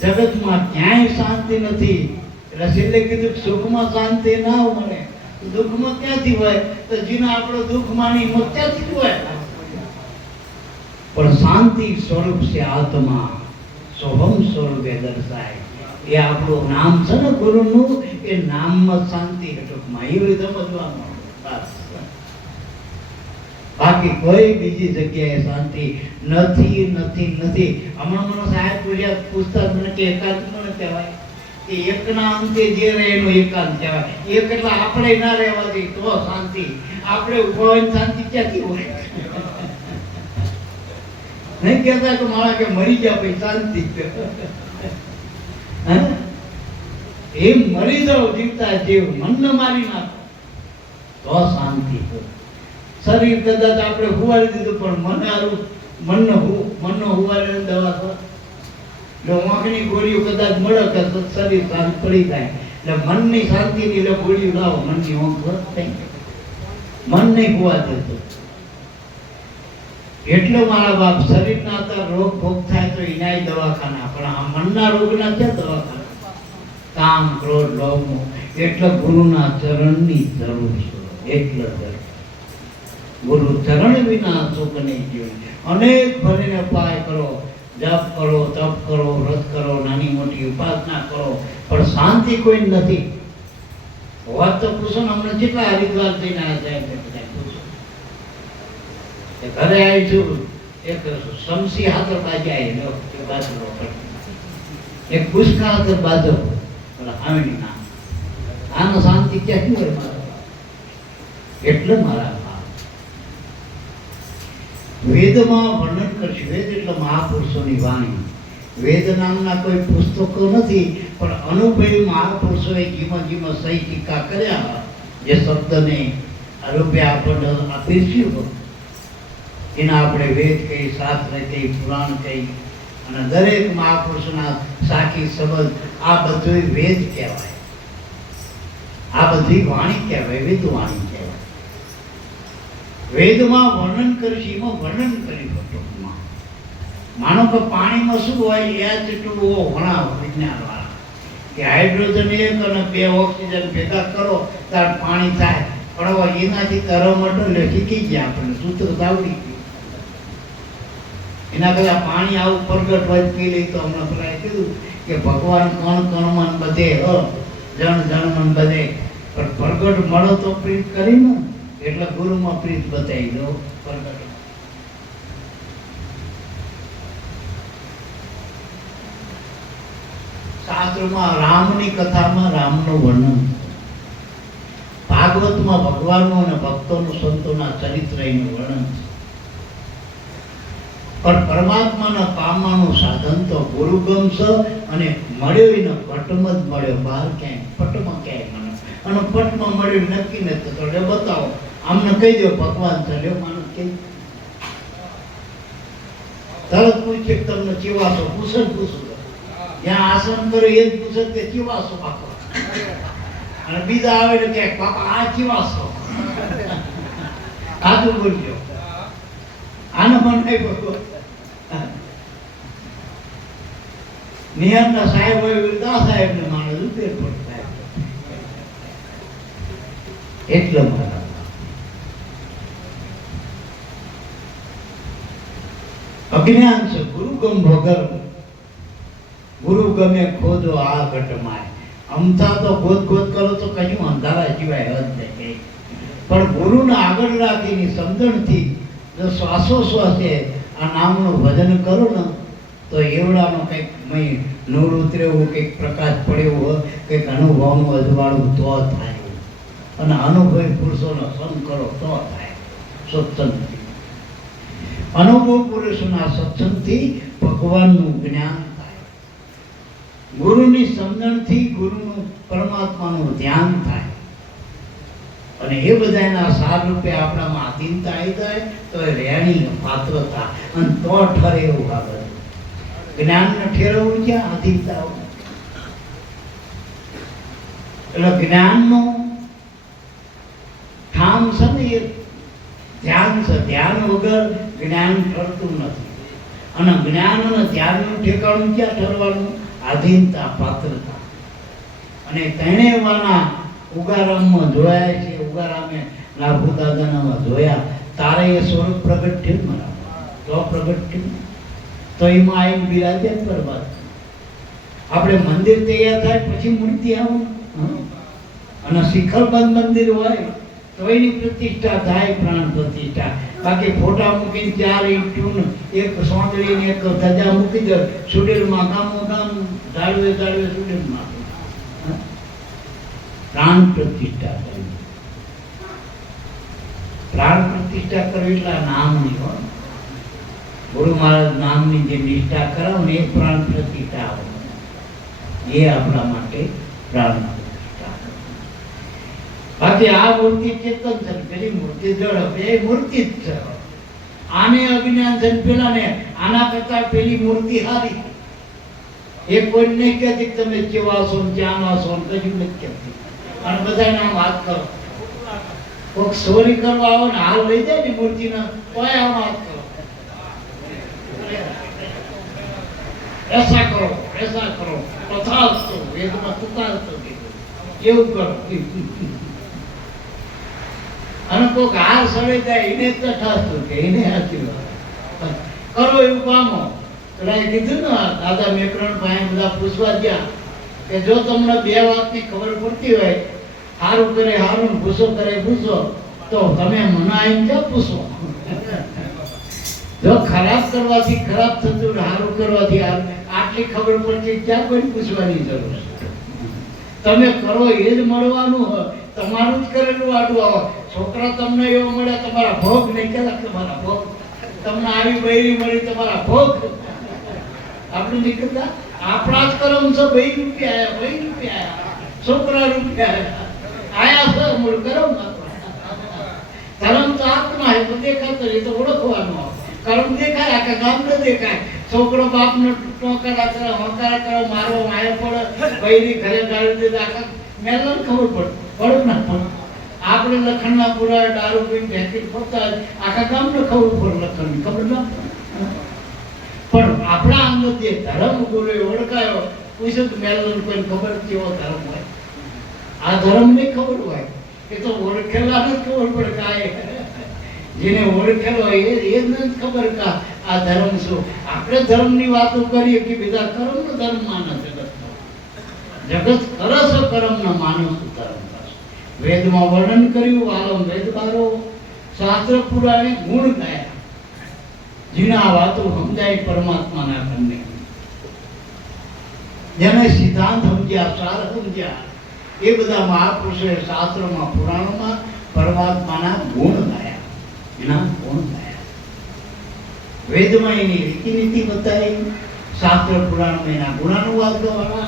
જગતમાં ક્યાંય શાંતિ નથી. એટલે છેલ્લે કીધું સુખમાં શાંતિ ના મળે, દુઃખમાં ક્યાંથી હોય? તો જેને આપણો દુઃખ માની ક્યાંથી જ હોય. પણ શાંતિ સ્વરૂપ છે આત્મા, સોહમ સ્વરૂપે દર્શાય. એ આપણું નામ છે ને ગુરુનું, એ નામમાં શાંતિ ટૂંકમાં એવી સમજવાનું. બાકી કોઈ બીજી જગ્યાએ શાંતિ નથી નથી નથી. હમણાં મને સાહેબ પૂછ્યા પૂછતા મને કે એકાંત મને કહેવાય કે એકના અંતે જે રહે એનું એકાંત કહેવાય. એક એટલે આપણે ના રહેવા દઈએ તો શાંતિ. આપણે ઉભો હોય શાંતિ ક્યાંથી હોય? નહીં કહેતા કે મારા કે મરી ગયા પછી શાંતિ. એમ મરી જાવ જીવતા જીવ, મનને મારી નાખો તો શાંતિ. શરીર કદાચ આપણે હુવાડી દીધું પણ મનનો હુવાડીને દવા કરો. એટલે વાંકની ગોળીઓ કદાચ મળે કે શરીર શાંત પડી જાય. એટલે મનની શાંતિની એટલે ગોળીઓ લાવો, મનની વાંક થઈ મન નહીં હુવા દેતું. એટલો મારા બાપ શરીરના અંદર રોગ ભોગ થાય તો એનાય દવાખાના, પણ આ મનના રોગના ક્યાં દવાખાના? કામ, ક્રોધ, લોભ, એટલે ગુરુના ચરણની જરૂર છે. એટલે ગુરુ ચરણ વિના સુખ નહીં જીવન. અનેક ભરીને ઉપાય કરો, જપ કરો, તપ કરો, વ્રત કરો, નાની મોટી ઉપાસના કરો, પણ શાંતિ કોઈ નથી. વાત તો પૂછો ને, હમણાં કેટલા હરિદ્વાર થઈને આવ્યા છે પૂછો. ઘરે આવી છું, એક શમસી હાથર બાજી આવી બાજુ, એક પુષ્કા હાથર બાજુ આવીને ના આનો શાંતિ ક્યાંથી હોય મારા? એટલે મારા વેદમાં વર્ણન કરશે. વેદ એટલે મહાપુરુષોની વાણી. વેદ નામના કોઈ પુસ્તકો નથી, પણ અનુભવી મહાપુરુષોએ જીમાં જીમાં સહી ટીકા કર્યા, જે શબ્દને રૂપે આપણને આપીશું એના આપણે વેદ કહી, શાસ્ત્ર કહી, પુરાણ કહી. અને દરેક મહાપુરુષના સાખી શબ્દ આ બધું વેદ કહેવાય. આ બધી વાણી કહેવાય, વેદ વાણી કહેવાય. વેદમાં વર્ણન કર્યું છે, એમાં વર્ણન કર્યું ટૂંકમાં. માનો કે પાણીમાં શું હોય? H2O ઘણા વિજ્ઞાન વાળા કે હાઇડ્રોજન એક અને 2 ઓક્સિજન ભેગા કરો ત્યારે પાણી થાય. પણ એનાથી તરમટો શીખી ગયા, આપણને સૂત્ર આવડી ગયું. એના કરતા પાણી આવું પ્રગટ હોય પી લઈ તો હમણાં પેલા કીધું કે ભગવાન કણ કણમાં બધે, જણ જણમાં બધે, પણ પ્રગટ મળો તો પ્રીત કરીને એટલે ગુરુમાં પ્રીત બતાવી દો. પ્રગટ શાસ્ત્રમાં રામની કથામાં રામનું વર્ણન, ભાગવતમાં ભગવાનનું અને ભક્તોનું સંતોના ચરિત્રનું વર્ણન છે. પણ પરમાત્માના પામવાનું સાધન તો ગુરુગમ છે અને મળ્યો એને પટમાં જ મળ્યો, બહાર ક્યાંય પટમાં ક્યાંય મને અને પટમાં મળ્યું નક્કી નથી તો બતાવો આમને કહી દો ભગવાન ચાલ્યો માનો કહી તરત પૂછે તમને ચીવાસો પૂછે જ્યાં આસન કરે એ જ પૂછે કે ચીવાસો પાકો અને બીજા આવે એટલે કે બાપા આ ચીવાસો કાજુ બોલજો આનો મન નહીં બોલો. નિયમના સાહેબ હોય વિરદા સાહેબ ને માણસ ઉપેર પડતા એટલે મારા અજ્ઞાન છે ગુરુગમ વગર. ગુરુ ગમે ખોજો આ ઘટમાય. અમથા તો ગોત ગોત કરો તો કયું અંધારા સિવાય હદ નહીં. પણ ગુરુને આગળ રાખીની સમજણથી જો શ્વાસોશ્વાસે આ નામનું ભજન કરો ને તો એવડાનો કંઈક મય નૂર ઉતરેવું, કંઈક પ્રકાશ પડ્યો હોય, કંઈક અનુભવનું અજવાળું તો થાય. અને અનુભવી પુરુષોનો સંગ કરો તો થાય સત્સંગથી. અનુભવ પુરુષોના સત્સંગથી ભગવાનનું જ્ઞાન થાય. ગુરુની સમજણથી ગુરુનું પરમાત્માનું ધ્યાન થાય. અને એ બધાના સાર રૂપે આપણામાં આધીનતા આવી જાય તો એ રેણી પાત્રતા અને તો ઠરે એવું બાબત. જ્ઞાનને ઠેરવવું ક્યાં આધીનતા? એટલે જ્ઞાનનું ઠામ છે ને એ ધ્યાન છે. ધ્યાન વગર જ્ઞાન ઠરતું નથી. અને જ્ઞાન અને ધ્યાનનું ઠેકાણું ક્યાં ઠરવાનું? આધીનતા, પાત્રતા. અને તેણેવાના ઉગારામમાં જોયા છે. ઉગારામે લાભુ દાદાનામાં જોયા તારે એ સ્વરૂપ પ્રગટ થયું મારા તો પ્રગટ થયું તો એમાં આવીને બિરાજે બરબાદ. આપણે મંદિર તૈયાર થાય પછી મૂર્તિ આવું અને શિખરબંધ મંદિર હોય તો એની પ્રતિષ્ઠા થાય, પ્રાણ પ્રતિષ્ઠા. બાકી ફોટા મૂકીને 4 ઈંટું એક સોંદડી ને એક ધજા મૂકી દે સુડેલમાં ગામો ગામ ધાડવે ધાડવે સુડેલમાં પ્રાણ પ્રતિષ્ઠા કરવી. પ્રાણ પ્રતિષ્ઠા કરવી એટલે નામની હોય. ગુરુ મહારાજ નામની જે નિષ્ઠા કરાવો ને એ પ્રાણ પ્રતિષ્ઠા આવે. એ આપણા માટે પ્રાણ પ્રતિષ્ઠા. બાકી આ મૂર્તિ ચેતન છે, પેલી મૂર્તિ જળ, બે મૂર્તિ જ છે. આને અજ્ઞાન છે, પેલા ને આના કરતા પેલી મૂર્તિ સારી. એ કોઈ નહીં કહેતી તમે ચેવાશો ને ચાનાશો ને કશું નથી કહેતી. અને બધા નામ હાથ કરો. કોઈક ચોરી કરવા આવે ને હાલ લઈ જાય ને મૂર્તિના તોય આમ હાથ કરો. ऐसा करो तथास्तु वेदમાં તથાસ્તુ કીધું એવું કરો. અને કોઈક હાર સડે જાય એને તથાસ્તુ કે એને આશીર્વાદ કરો એવું પામો. પેલા કીધું ને દાદા મેકરણ ભાઈ બધા પૂછવા ગયા કે જો તમને બે વાતની ખબર પડતી હોય, હારું કરે હારું, ભૂસો કરે ભૂસો, તો તમે મને આવીને ક્યાં પૂછો? જો ખરાબ કરવાથી ખરાબ થતું, હારું કરવાથી આટલી ખબર પડતી, ક્યાં કોઈ પૂછવાની જરૂર છે? તમે કરો એ જ મળવાનું હોય. તમારું જ કરેલું આટલું આવે. છોકરા તમને એવો મળે તમારા ભોગ નહીં, કે તમારા ભોગ. તમને આવી બૈરી મળી તમારા ભોગ. આપણું નીકળતા આપણા જ કરમ છે. 2 રૂપિયા આયા, 2 રૂપિયા આયા, છોકરા રૂપિયા આયા છે. મૂળ કરમ ધર્મ તો આત્મા હે તો દેખાતો એ તો ઓળખવાનો. કર્મ દેખાય આખા ગામને દેખાય. છોકરો બાપનો ટોકરા કરે, હંકારા કરે, મારવા માયા પડે, બૈરી ઘરે ડાળી દે, આખા મેલન ખબર પડે ના પડે. આપણે લખણના પૂરા દારૂ પીને ઢેકી ફરતા આખા ગામને ખબર પડે, લખણની ખબર ના પડે. પણ આપણા અંદર જે ધર્મ ગુરુ ઓળખાયો પૂછ્યું તો મેલન કોઈને ખબર કેવો ધર્મ હોય? આ ધર્મ નહીં ખબર હોય. એ તો ઓળખેલા જ ખબર પડે કે જેને ઓળખેલો હોય એ જ ખબર કે આ ધર્મ શું. આપણે ધર્મની વાતો કરીએ કે બીજા કર્મનો ધર્મ માને જગત. જગત કરે છે કર્મનો, માનો શું ધર્મ કરશે? વેદમાં વર્ણન કર્યું, આલમ વેદ બારો, શાસ્ત્ર પુરાણે ગુણ ગાયા. જીના વાતો સમજાય પરમાત્માના કન્ને, જેને સિદ્ધાંત સમજ્યા, સાર સમજ્યા, એ બધા મહાપુરુષોએ શાસ્ત્રોમાં પુરાણોમાં પરમાત્માના ગુણ ગાયા, એના ગુણ ગાયા. વેદમાં એની રીતિનીતિ બતાવી, શાસ્ત્ર પુરાણમાં એના ગુણાનુવાદ દ્વારા.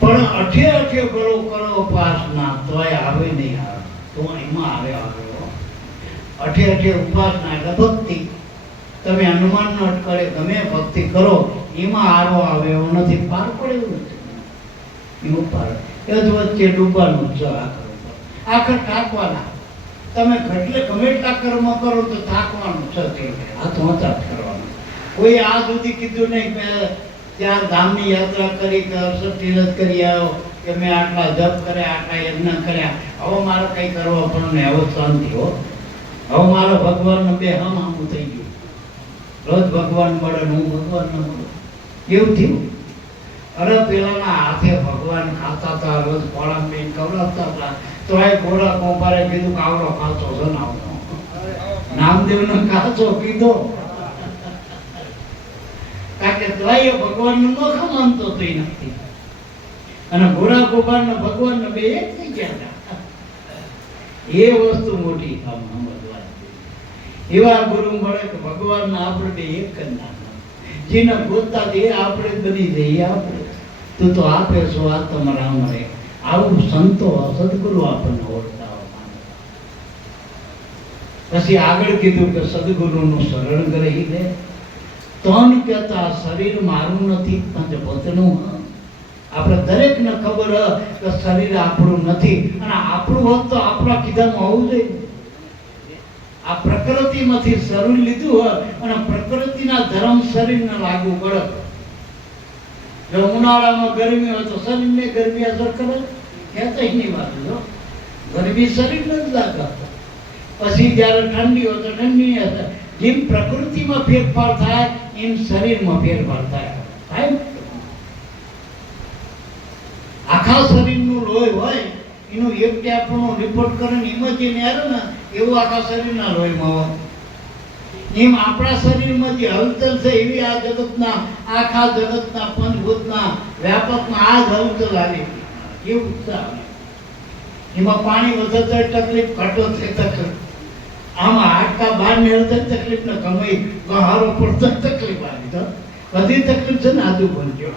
પણ અઠે અઠે કરો કરો ઉપાસના તોય આવે નહીં આવે, તો એમાં આવે આવ્યો. અઠે અઠે ઉપાસના એટલે ભક્તિ. તમે હનુમાન નો અટકળે ગમે ભક્તિ કરો, એમાં આરો આવે એવો નથી, પાર પડે એવું નથી. એનું પાર એ જ વચ્ચે ડૂબવાનું છે. આખર થાકવાના. તમે એટલે ગમે એટલા કર્મ કરો તો થાકવાનું છે. આ તો હતા કરવાનું. કોઈ આ સુધી કીધું નહીં કે ત્યાં ધામની યાત્રા કરી કે અરસદ તીરથ કરી આવ્યો કે મેં આટલા જપ કર્યા, આટલા યજ્ઞ કર્યા, હવે મારે કઈ કરવા પણ નહીં, હવે શાંતિ હો, હવે મારો ભગવાનનો બે હમ થઈ ગયું. રોજ ભગવાન મળે ને હું ભગવાન ન મળું, કેવું થયું? અરે પેલાના હાથે ભગવાન ખાતા હતા, રોજ કોળા બેન ખવડાવતા હતા, તો એ ઘોડા કોપારે કીધું કાવડો ખાતો છે ને આવતો. નામદેવનો કાચો કીધો, કારણ કે તોય ભગવાનનું નોખા માનતો તો નથી. અને ઘોડા ગોપાલનો ભગવાનનો બે એક થઈ ગયા હતા. એ વસ્તુ મોટી એવા ગુરુ મળે કે ભગવાન આપણે બે એક જ નામ, જેને ગોતતા એ આપણે બની જઈએ. આપણે તું તો આપે છો, આ તમારા મળે. આવું સંતો સદગુરુ આપણને ઓળખતા. પછી આગળ કીધું કે સદગુરુનું શરણ ગ્રહી દે. તન કહેતા શરીર મારું નથી, પંચભૂતનું. આપણે દરેકને ખબર કે શરીર આપણું નથી, અને આપણું હોત તો આપણા કીધામાં હોવું જોઈએ. આ પ્રકૃતિમાંથી શરીર લીધું હોય અને પ્રકૃતિના ધર્મ શરીરને લાગુ પડે. જો ઉનાળામાં ગરમી હોય તો શરીરને ગરમી અસર કરે, કહેતા નહીં વાત. ગરમી શરીરને જ લાગે. પછી જ્યારે ઠંડી હોય તો ઠંડી અસર. જેમ પ્રકૃતિમાં ફેરફાર થાય એમ શરીરમાં ફેરફાર થાય. આખા શરીરનું લોહી હોય એનું એક ટેપનું રિપોર્ટ કરે ને એમાં જે નેરે ને એવું આખા શરીરના લોહીમાં હોય. એમ આપણા શરીરમાં જે હલચલ છે એવી આ જગતના, આખા જગતના પંચભૂતના વ્યાપકમાં આ જ હલચલ આવી. એવું એમાં પાણી વધે તો તકલીફ, ઘટો છે તકલીફ. આમાં હાડકા બહાર નીકળતા તકલીફ ને કમાઈ ગહારો પડતો તકલીફ આવી. તો બધી તકલીફ છે ને આજુ બનજો.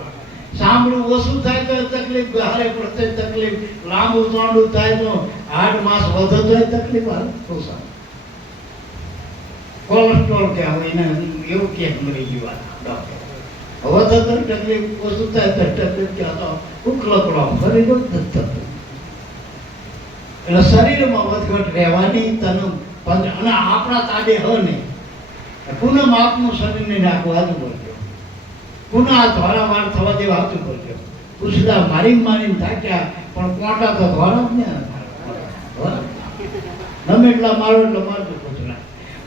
સાંભળું ઓછું થાય તો તકલીફ, ગહારે પડતે તકલીફ, લાંબુ ચોંડું થાય તો હાડ માસ વધે તો તકલીફ આવે. કોલેસ્ટ્રોલ કે હવે એને એવું કે મરી ગયું ડોક્ટર. હવે તો તકલીફ ઓછું થાય તો તકલીફ કે તો ઉકલકડો શરીર જ નથી થતું. એટલે શરીરમાં વધઘટ રહેવાની તને. અને આપણા તાડે હ નહીં. પુનઃ આપનું શરીર ને નાખવું હાજુ બોલજો. પુનઃ આ ધોળા વાર થવા જેવા હાજુ બોલજો. પૂછતા મારી થાક્યા, પણ કોટા તો ધોળા જ ને. ગમે એટલા મારો એટલે મારજો પૂછડા.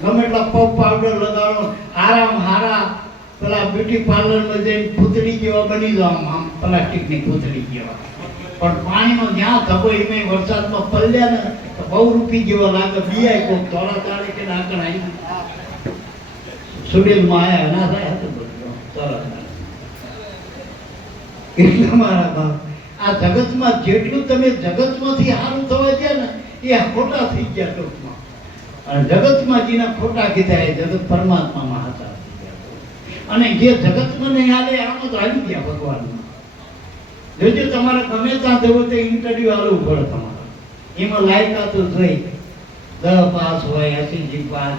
ગમે એટલા પગ પાવડર લગાડો, આરામ હારા પેલા બ્યુટી પાર્લરમાં જઈને પૂતળી જેવા બની જાવ, આમ પ્લાસ્ટિકની પૂતળી જેવા. પણ પાણીનો જ્યાં ધબો એમાં વરસાદમાં પલ્યા ને બહુ રૂપી જેવો લાગે. બિયાય કોક ધોળા તાળે કે નાકણ આવી સુડેલમાં આયા ના થાય તો તરત. એટલે મારા બાપ, આ જગતમાં જેટલું તમે જગતમાંથી સારું થવા ગયા ને એ ખોટા થઈ ગયા ટૂંકમાં. અને જગતમાં જેના ખોટા કીધા એ જગત પરમાત્મામાં હતા થઈ ગયા. અને જે જગતમાં નહીં હાલે આમ તો આવી ગયા ભગવાનમાં. જોજો તમારે ગમે ત્યાં જવું તો ઇન્ટરવ્યુ આલવું પડે તમારે. એમાં લાયકાત જોઈ 10 પાસ હોય, 80 પાસ.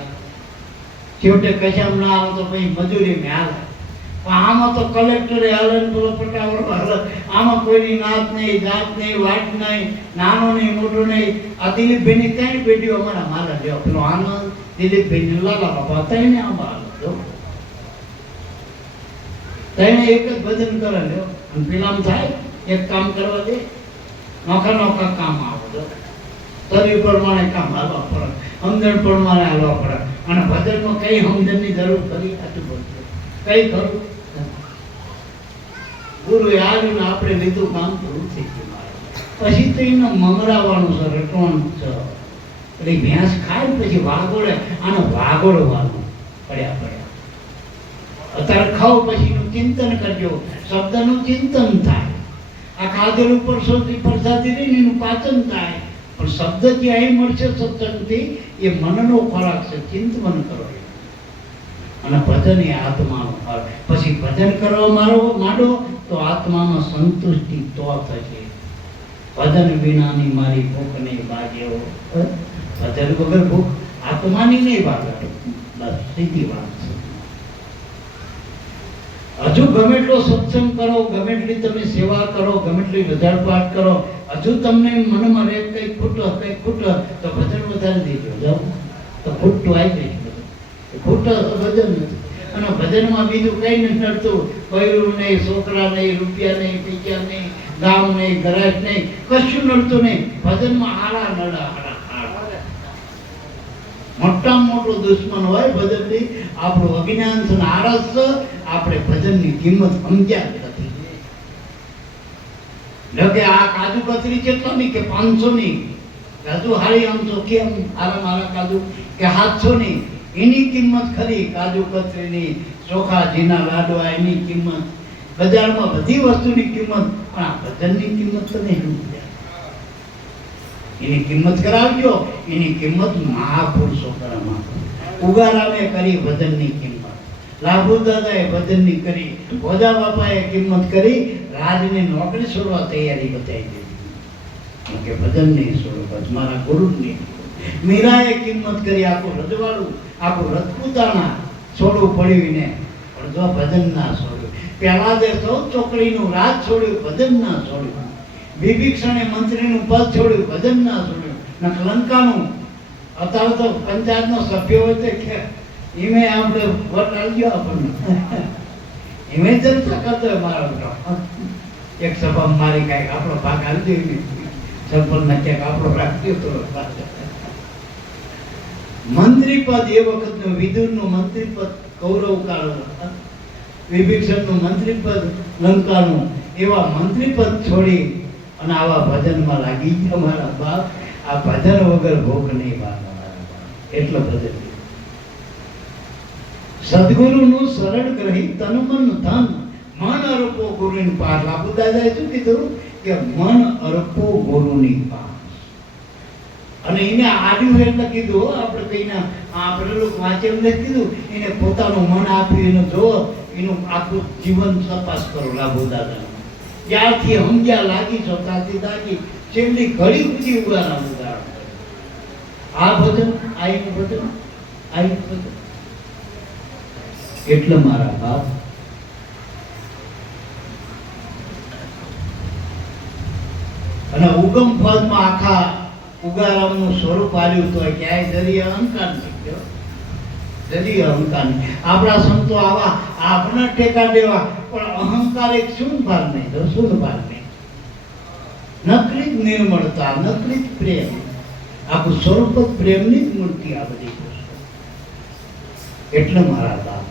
છેવટે કશામ ના આવે તો પછી મજૂરી મેં હાલે. પણ આમાં તો કલેક્ટરે હાલે ને પેલો પટાવડો હાલે. આમાં કોઈની નાત નહીં, જાત નહીં, વાટ નહીં, નાનો નહીં, મોટો નહીં. આ દિલીપભાઈની 3 પેઢીઓ અમારા મારે લેવો. પેલો આનંદ, દિલીપભાઈ, લાલા બાપા 3 આમાં હાલે. તેને એક જ ભજન કરે લ્યો. અને પેલામ થાય એક કામ કરવા દે, નોખા કામ આવે. શરીર પ્રમાણે કામ હાલવા પડે, સમજણ પ્રમાણે હાલવા પડે. અને ભજનમાં કઈ સમજણની જરૂર ખરી? સાચું બોલજો, કઈ ખરું? ગુરુએ આવ્યું ને આપણે લીધું કામ પૂરું થઈ ગયું. પછી તો એને મમરાવાનું છે, રટવાનું છે. એટલે ભેંસ ખાય ને પછી વાગોળે, આને વાગોળવાનું પડ્યા પડ્યા. અત્યારે ખાવ પછીનું ચિંતન કરજો, શબ્દનું ચિંતન થાય. આ ખાધેલું પ્રસાદી રહીને એનું પાચન થાય. પણ શબ્દ જે અહીં મળશે સત્સંગથી એ મનનો ખોરાક છે, ચિંતન કરો. અને ભજન એ આત્માનો ખોરાક. પછી ભજન કરવા માંડો તો આત્મામાં સંતુષ્ટિ તો થશે. ભજન વિનાની મારી ભૂખ નહીં બાજે. ભજન વગર ભૂખ આત્માની નહીં બાજે. બસ સીધી વાત છે. હજુ ગમે એટલો સત્સંગ કરો, ગમે એટલી તમે સેવા કરો, ગમે એટલી વધારે પાઠ કરો, હજુ તમને મનમાં રહે કંઈક ખૂટ તો ભજન વધારી દેજો. જાઓ તો ખૂટતું આવી જાય. ખૂટ ભજન નથી. અને ભજનમાં બીજું કઈ નથી નડતું. પૈરું નહીં, છોકરા નહીં, રૂપિયા નહીં, પૈસા નહીં, ગામ નહીં, ગરાજ નહીં, કશું નડતું નહીં. ભજનમાં હાડા નડા હાડા. મોટામાં મોટો દુશ્મન હોય ભજનની આપણું અજ્ઞાન છે, આળસ છે. આપણે ભજનની કિંમત સમજ્યા નથી. કે આ કાજુ કતરી કેટલાની કે 500 ની કાજુ હારી, આમ તો કેમ આરા કાજુ કે 700 ની. એની કિંમત ખરી કાજુ કતરીની, ચોખા જીના લાડવા એની કિંમત, બજારમાં બધી વસ્તુની કિંમત. પણ આ ભજનની કિંમત તો નહીં સમજ્યા. એની કિંમત કરાવજો. એની કિંમત મહાપુરુષો કરવામાં. ઉગારામે કરી ભજનની કિંમત, લાભુ દાદાએ ભજનની કરી, ભોજા બાપાએ કિંમત કરી, રાજની નોકરી છોડવા તૈયારી બતાવી દીધી કે ભજન નહીં છોડો, બસ મારા ગુરુની. મીરાએ કિંમત કરી, આખું રજવાડું, આખું રજપૂતાણા છોડવું પડ્યું ને, પણ જો ભજન ના છોડ્યું. પહેલા જે 14 ચોકડીનું રાજ છોડ્યું, ભજન ના છોડ્યું. વિભીક્ષણે મંત્રીનું પદ છોડ્યું, ભજન ના છોડ્યું. લંકાનું અત્યારે તો પંચાયતનો સભ્ય હોય તો કે ઈમે આપણે વોટ આલજો આપણને. ઈમે ચર્ચા કરતો હોય મારા બેટા. એક સભામાં મારી કાંઈક આપણો ભાગ આલજો, સરપંચને ક્યાંક આપણો રાખજો તો. મંત્રી પદ એ વખતનું વિદુરનું મંત્રી પદ કૌરવ કાળનું, વિભીક્ષણનું મંત્રી પદ લંકાનું, એવા મંત્રી પદ છોડી અને આવા ભજનમાં લાગી ગયા મારા બાપ. આ ભજન વગર ભૂખ નહીં મારા બાપ. એટલો ભજન. સદગુરુનું શરણ ગ્રહી તન મન ધન, મન અર્પો ગુરુની પાસ. લાભુ દાદાએ શું કીધું કે મન અર્પો ગુરુની પાસ. અને એને આડ્યું એટલે કીધું, આપણે કઈને આપણે લોકો વાંચેલું નથી કીધું, એને પોતાનું મન આપ્યું, એનું જો એનું આખું જીવન તપાસ કરો. લાભુ દાદા ત્યારથી સમજ્યા લાગી છો, ત્યારથી લાગી છેલ્લી ઘડી સુધી ઉગારાનું ઉદાહરણ. આ ભજન આઈનું ભજન, આઈનું ભજન. એટલે મારા બાપ અને ઉગમ પદમાં આખા ઉગારામનું સ્વરૂપ આવ્યું તો ક્યાંય જરી અહંકાર નથી. જરી અહંકાર નહીં. આપણા સંતો આવા આપના ટેકા દેવા, પણ અહંકાર એક શું ભાર નહીં, રસૂલ ભાર નહીં. નકલી નિર્મળતા, નકલી પ્રેમ, આખું સ્વરૂપ પ્રેમની જ મૂર્તિ આ બધી. એટલે મારા બાપ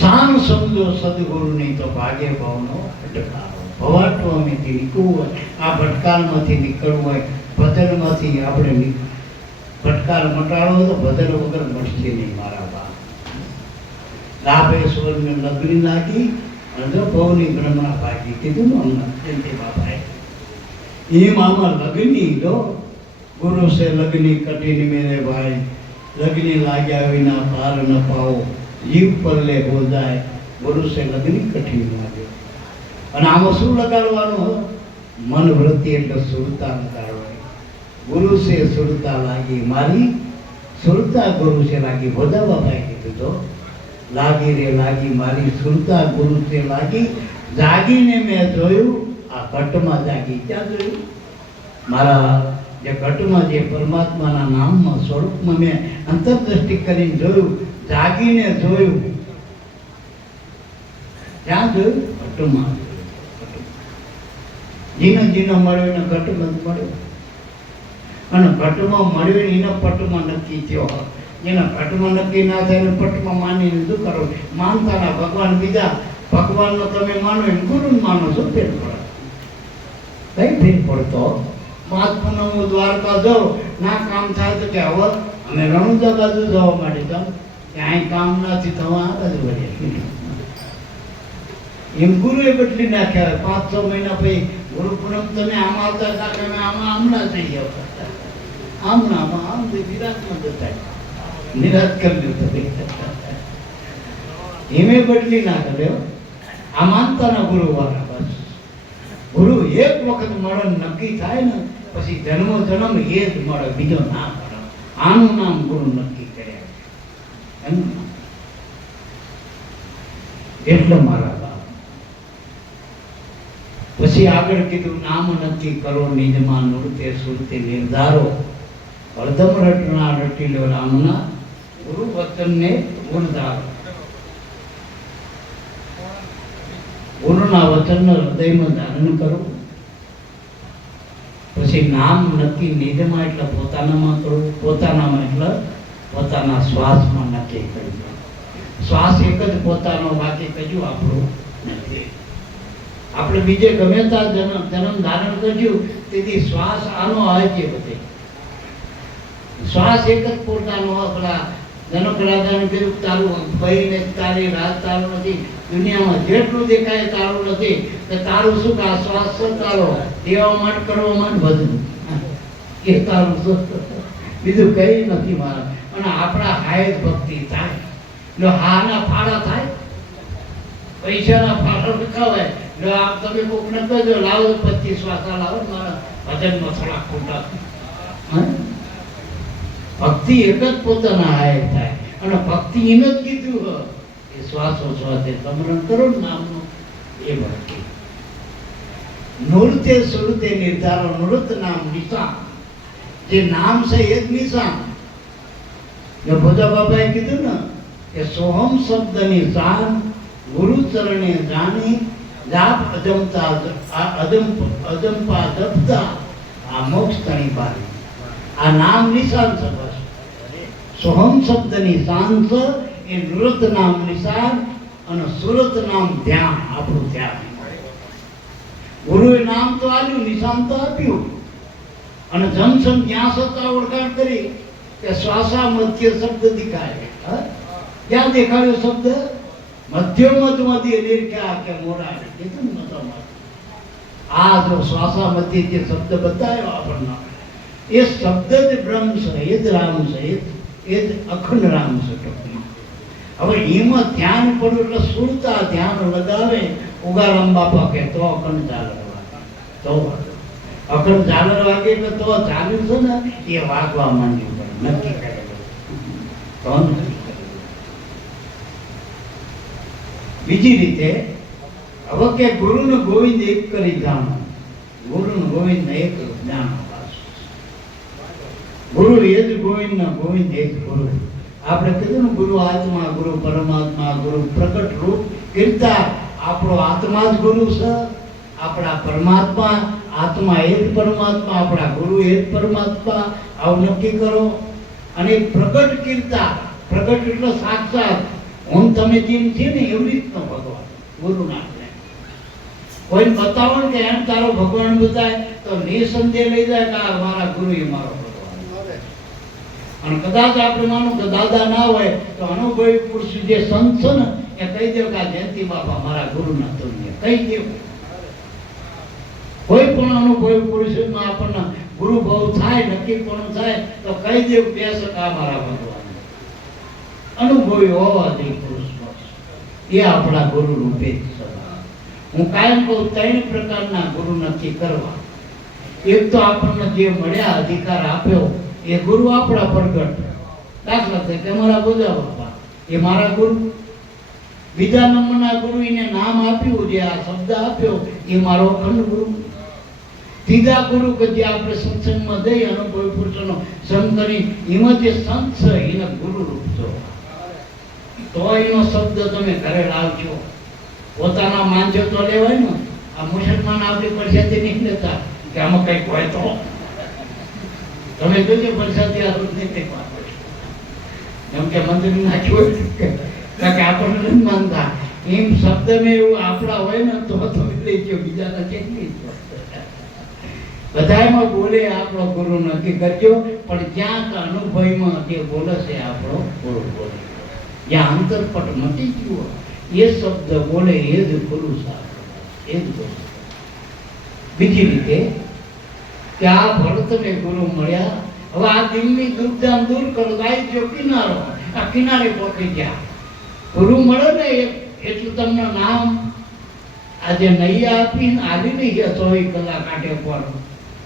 સાન સમજો સદગુરુની તો ભાગે ભાવનો ભટકારો. ભવાટવામાંથી નીકળવું હોય, આ ભટકારમાંથી નીકળવું હોય, ભજનમાંથી આપણે ભટકાર મટાડવો તો ભજન વગર મળશે નહીં મારા બાપ. લાભેશ્વરને લગ્ન લાગી અને જો ભવની બ્રહ્મા ભાગી કીધું ને હમણાં જયંતિ બાપાએ. એમ આમાં લગ્ની જો ગુરુ સે લગ્ની કઠિન મેરે ભાઈ, લગ્ની લાગ્યા વિના પાર ન પાઓ, જીવ પરલે હો જાય, ગુરુ સે લગ્ની કઠિન લાગ્યો. અને આમાં શું લગાડવાનું? મન વૃત્તિ એટલે સુરતા લગાડવાની. ગુરુ સે સુરતા લાગી મારી, સુરતા ગુરુ સે લાગી. ભોજા બાપાએ કીધું તો લાગી રે લાગી મારી, સુરતા ગુરુ સે લાગી. જાગીને મેં જોયું આ ઘટમાં જાગી. ક્યાં જોયું? મારા જે ઘટમાં જે પરમાત્માના નામમાં સ્વરૂપમાં મેં અંતરદ્રષ્ટિ કરીને જોયું, જાગીને જોયું. ક્યાં જોયું? ઘટમાં. જીનો જીનો મળ્યો એને ઘટમાં મળ્યો, અને ઘટમાં મળ્યો એને પટમાં નક્કી થયો. જેના ઘટમાં નક્કી ના થાય એને પટમાં માનીને શું કરો? માનતાના ભગવાન બીજા ભગવાનનો તમે માનો એમ ગુરુને માનો છો, ફેર પડે? કઈ ફેર પડતો? મહાત્માનો હું દ્વારકા જાઉં, ના કામ થાય તો કે હવે અમે રણુજા બાજુ જવા માટે જાઉં, ક્યાંય કામ નથી થવા આ બાજુ વળ્યા. એમ ગુરુએ બદલી નાખ્યા. 5-6 મહિના પછી ગુરુ પૂનમ તમે આમાં આવતા હતા કે અમે આમાં આમના થઈ આવતા, આમનામાં આમ નિરાશમાં જતા, નિરાશ કરી દીધો. એમે બદલી ના કર્યો. આ માનતાના ગુરુ વાળા. બસ ગુરુ એક વખત મળે નક્કી થાય ને પછી જન્મ જન્મ એ જ મળે, બીજો ના મળે. આનું નામ ગુરુ નક્કી કર્યા. એમ એટલે મારા બાપ પછી આગળ કીધું, નામ નક્કી કરો નિજમાં નૃત્ય સુરતે નિર્ધારો, અર્ધમ રટના રટી લો રામના ગુરુ વચનને ગુણધારો. ગુરુના વચનને હૃદયમાં ધારણ કરો. પછી નામ નક્કી નિજમાં એટલે પોતાનામાં કરો, પોતાનામાં એટલે પોતાના શ્વાસમાં નક્કી કર્યું. શ્વાસ એક જ પોતાનો, બાકી કજું આપણું નથી. આપણે બીજે ગમે ત્યાં જન્મ ધારણ કર્યું તેથી શ્વાસ આનો આજે બધે શ્વાસ એક જ પોતાનો. આપણા જનક રાજાને કીધું તારું ભાઈને તારી રાત તારું નથી, દુનિયામાં જેટલું દેખાય તારું નથી, તો તારું શું કે આ શ્વાસ છે તારો, દેવા માટે કરવા માટે બધું એ તારું શું, બીજું કઈ નથી મારા. અને આપણા હાય ભક્તિ થાય, જો હાના ફાળા થાય, પૈસાના ફાળા રખાવાય. જો આપ તમે કોક ન કહેજો લાવો 25 શ્વાસા લાવો, મારા ભજનમાં થોડા ખોટા. ભક્તિ એક જ પોતાના હાય થાય. અને ભક્તિ એમ જ કીધું હોય એ શ્વાસો શ્વાસે સ્મરણ કરો નામનું, એ ભક્તિ. નૃત્ય સુરતે નિર્ધારો, નૃત નામ નિશાન. જે નામ છે એ જ નિશાન. જો ભોજા બાબાએ કીધું ને કે સોહમ શબ્દની શાન ગુરુ ચરણે જાણી, જાપ અજંપા જપતા આ મોક્ષ તણી પારી. આ નામ નિશાન છે. બસ સોહમ શબ્દની શાન છે એ નૃત નામ નિશાન, અને સુરત નામ ધ્યાન, આપણું ધ્યાન. ગુરુએ નામ તો આપ્યું, નિશાન તો આપ્યું, અને જનસન જ્યાં સત્તા ઓળખાણ કરી કે શ્વાસા મધ્ય શબ્દ દેખાય. ક્યાં દેખાડ્યો શબ્દ? મધ્યમધ્યમાંથી નિર્ખ્યા કે મોરા કીધું ને નતામાં. આ જો શ્વાસા મધ્ય જે શબ્દ બતાવ્યો આપણને, એ શબ્દ જ બ્રહ્મ છે, એ જ રામ છે, એ જ અખંડ રામ છે ટૂંકમાં. હવે એમાં ધ્યાન પડ્યું એટલે સુરતા ધ્યાન લગાવે. ઉગારામ બાપા કે તો અખંડ ઝાલર વાગે, તો અખંડ ઝાલર વાગે એટલે તો ચાલ્યું છે ને એ વાગવા માંડ્યું. નક્કી કરેલું તો નક્કી કરેલું. બીજી રીતે હવે કે ગુરુને ગોવિંદ એક કરી જાણો, ગુરુને ગોવિંદ એક જાણો. ગુરુ એ જ ગોવિંદ, ગોવિંદ એક ગુરુ. આપણે કીધું ને ગુરુ આત્મા, ગુરુ પરમાત્મા, ગુરુ પ્રગટ રૂપ કીર્તા. આપણો આત્મા જ ગુરુ છે, આપણા પરમાત્મા આત્મા એ જ પરમાત્મા, આપણા ગુરુ એ જ પરમાત્મા. આવું નક્કી કરો. અને પ્રગટ કીર્તા, પ્રગટ એટલે સાક્ષાત. હું તમે જેમ છે ને એવી રીતનો ભગવાન ગુરુના. કોઈને બતાવો ને કે એમ તારો ભગવાન બતાય તો નિસંદેહ લઈ જાય કે આ મારા ગુરુ એ મારો ભગવાન. અને કદાચ આપણે માનો કે દાદા ના હોય તો અનુભવી પુરુષ જે સંત છે ને એ કહી દે કે આ જયંતિ બાપા મારા ગુરુના તુલ્ય, કહી દેવું. કોઈ પણ અનુભવી પુરુષમાં આપણને ગુરુ ભાવ થાય, નક્કી પણ થાય તો કહી દેવું બે સકા મારા ભગવાન. અનુભવી હોવા જોઈએ પુરુષ, એ આપણા ગુરુ રૂપે જ છે. હું કાયમ કહું 3 પ્રકારના ગુરુ નક્કી કરવા. એક તો આપણને જે મળ્યા અધિકાર આપ્યો એ ગુરુ આપણા પ્રગટ. દાખલા તરીકે મારા ભોજા બાપા એ મારા ગુરુ. બીજા નંબરના ગુરુ એને નામ આપ્યું, જે આ શબ્દ આપ્યો એ મારો અખંડ ગુરુ. ત્રીજા ગુરુ કે જે આપણે સત્સંગમાં જઈ અનુભવી પુરુષોનો સંગ કરી એમાં જે સંત છે એને ગુરુ રૂપ છો. તો એનો શબ્દ તમે ઘરે લાવજો. પોતાના માનજો તો લેવાય ને. આ મુસલમાન આપણી પરિસ્થિતિ નહીં લેતા કે આમાં કંઈક હોય તો તમે જોજો પરિસ્થિતિ આ રોજ નહીં કંઈક વાપરે. જેમ કે મંદિર નાખ્યું હોય કે આપણને નથી માનતા એમ શબ્દને એવું આપણા હોય ને તો લઈ ગયો, બીજાના કેટલી બધામાં બોલે આપણો ગુરુ નક્કી કરજો, પણ જ્યાં અનુભવમાં જે બોલે છે આપણો ગુરુ બોલે, જ્યાં અંતરપટ મટી ગયું એ શબ્દ બોલે એ જ ગુરુ શાસ્ત્ર, એ જ ગુરુ. બીજી રીતે કે આ ભરતને ગુરુ મળ્યા, હવે આ દિલની દુર્ધામ દૂર કરો, આવી જો કિનારો, આ કિનારે પહોંચી ગયા. ગુરુ મળે ને એટલું તમને નામ આજે નૈયા આપીને આવી નહીં ગયા 24 કલાક કાંઠે પર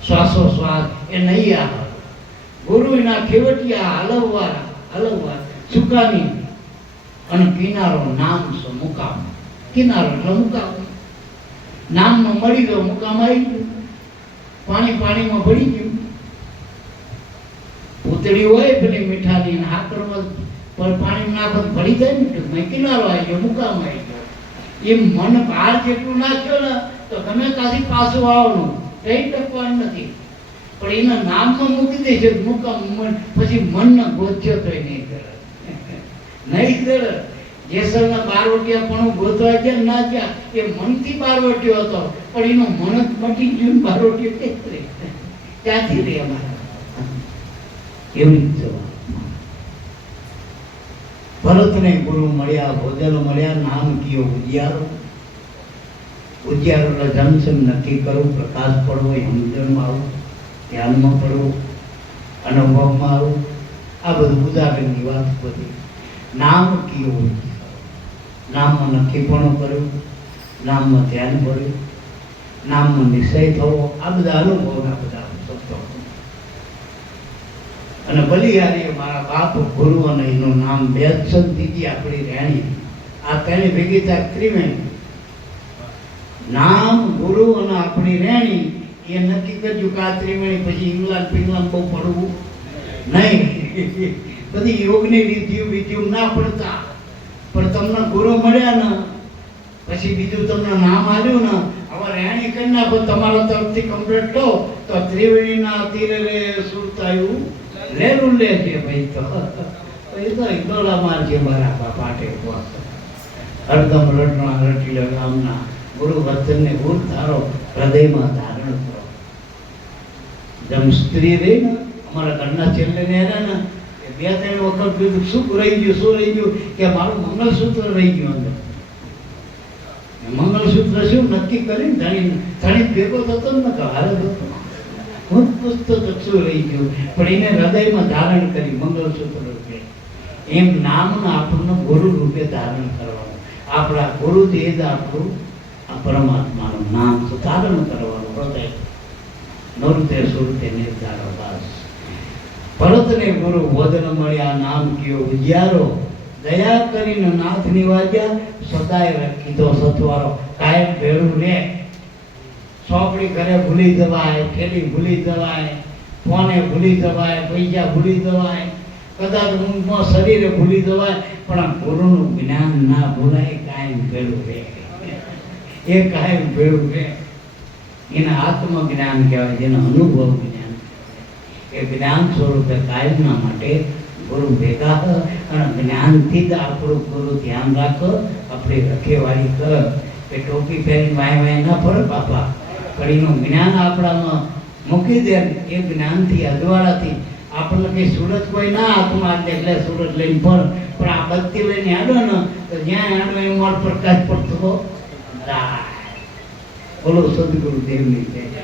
શ્વાસોશ્વાસ એ નૈયા. ગુરુ એના ખેવટિયા હલવવા સુકાની અને કિનારો નામ સો મુકામ. કિનારો એટલે મુકામ, નામનો મળી ગયો, મુકામ આવી ગયું. પાણીમાં ભળી ગયું. પૂતળી હોય પેલી મીઠાની હાકરમાં પણ પાણી નાખો ભળી જાય ને, કિનારો આવી ગયો, મુકામ આવી ગયો. એમ મન બહાર જેટલું નાખ્યો ને તો ગમે ત્યાંથી પાછું આવવાનું, કઈ ટકવાનું નથી. પણ એના નામમાં મૂકી દે છે મુકામ, પછી મનને ગોત્યો તો નહીં કરે, નહીં કરે. જેસરના બારવટિયા પણ ગોતવા ગયા ના ગયા, એ મનથી બારવટ્યો હતો, પણ એનો મન જ મટી ગયું, બારવટ્યો ક્યાંથી રે અમારા. એવી જ ભરતને ગુરુ મળ્યા, ભોજન મળ્યા, નામ કયો ઉજ્યારો. ઉજ્યારો એટલે જનસમ નક્કી કરવું, પ્રકાશ પડવો, સમજણમાં આવું, ધ્યાનમાં પડવું, અનુભવમાં આવું, આ બધું ઉદાહરણની વાત બધી. નામ કયો, નામમાં નક્કીપણું કર્યું, નામમાં ધ્યાન પડ્યું, નામમાં નિશ્ચય થવો, આ બધા અનુભવના બધા શબ્દો. અને બલિહારી મારા બાપ ગુરુ અને એનું નામ બેસન દીદી આપણી રેણી, આ તેની ભેગી થાય ત્રિવેણી. નામ ગુરુ અને આપણી રેણી એ નક્કી કર્યું કે આ ત્રિવેણી પછી ઇંગ્લેન્ડ પિંગ્લેન્ડ બહુ પડવું નહીં. બધી યોગની વિધિઓ ના પડતા, પણ તમને ગુરુ મળ્યા ને પછી બીજું તમને નામ આવ્યું ને, હવે રેણી કરી નાખો તમારા તરફથી કમ્પ્લીટ કહો તો ત્રિવેણીના તીરે રે સુરતાયું લેરું લે છે ભાઈ. તો એ તો ઈંડોળા માર છે મારા પાટે હરદમ રટણા રટીલા ગામના ગુરુ વચનને ગુર ધારો, હૃદયમાં ધારણ કરો. જેમ સ્ત્રી રહી ને અમારા ઘરના છેલ્લે ને એને ને 2-3 વખત કીધું શું રહી ગયું કે મારું મંગળસૂત્ર રહી ગયું અંદર. મંગળસૂત્ર શું નક્કી કરીને ધણી ભેગો થતો ને હારે થતો, હું પુસ્તક શું રહી ગયું, પણ એને હૃદયમાં ધારણ કરી મંગળસૂત્ર રૂપે. એમ નામને આપણને ગુરુ રૂપે ધારણ કરવાનું. આપણા ગુરુદેવ જ આપણું આ પરમાત્માનું નામ ધારણ કરવાનું. હૃદય નૃત્ય સુરતે નિર્ધારો દાસ. ભરતને ગુરુ વદન મળ્યા, નામ કયો ઉજ્યારો. દયા કરીને નાથ નિવાજ્યા, સદાય કીધો સથવારો. કાયમ ભેળું રે, ચોપડી ઘરે ભૂલી જવાય, થેલી ભૂલી જવાય, ફોને ભૂલી જવાય, પૈસા ભૂલી જવાય, કદાચ ઊંઘમાં શરીરે ભૂલી જવાય, પણ આ ગુરુનું જ્ઞાન ના ભૂલાય. કાયમ ભેળું રે, એ કાયમ ભેળું રે. એને આત્મજ્ઞાન કહેવાય, જેનો અનુભવ જ્ઞાન. એ જ્ઞાન સ્વરૂપે કાયમના માટે ગુરુ ભેગા અને જ્ઞાનથી જ આપણું ગુરુ ધ્યાન રાખો, આપણી રખેવાળી કર. કે ટોપી પહેરીને વાય ના ફરે બાપા, પણ એનું જ્ઞાન આપણામાં મૂકી દે. એ જ્ઞાનથી અજવાળાથી આપણને કઈ સુરત કોઈ ના હાથમાં એટલે સુરત લઈને ફર, પણ આ બત્તી લઈને આડો ને તો જ્યાં આડો એ મોર પ્રકાશ પડતો. બોલો સદગુરુ દેવની જય.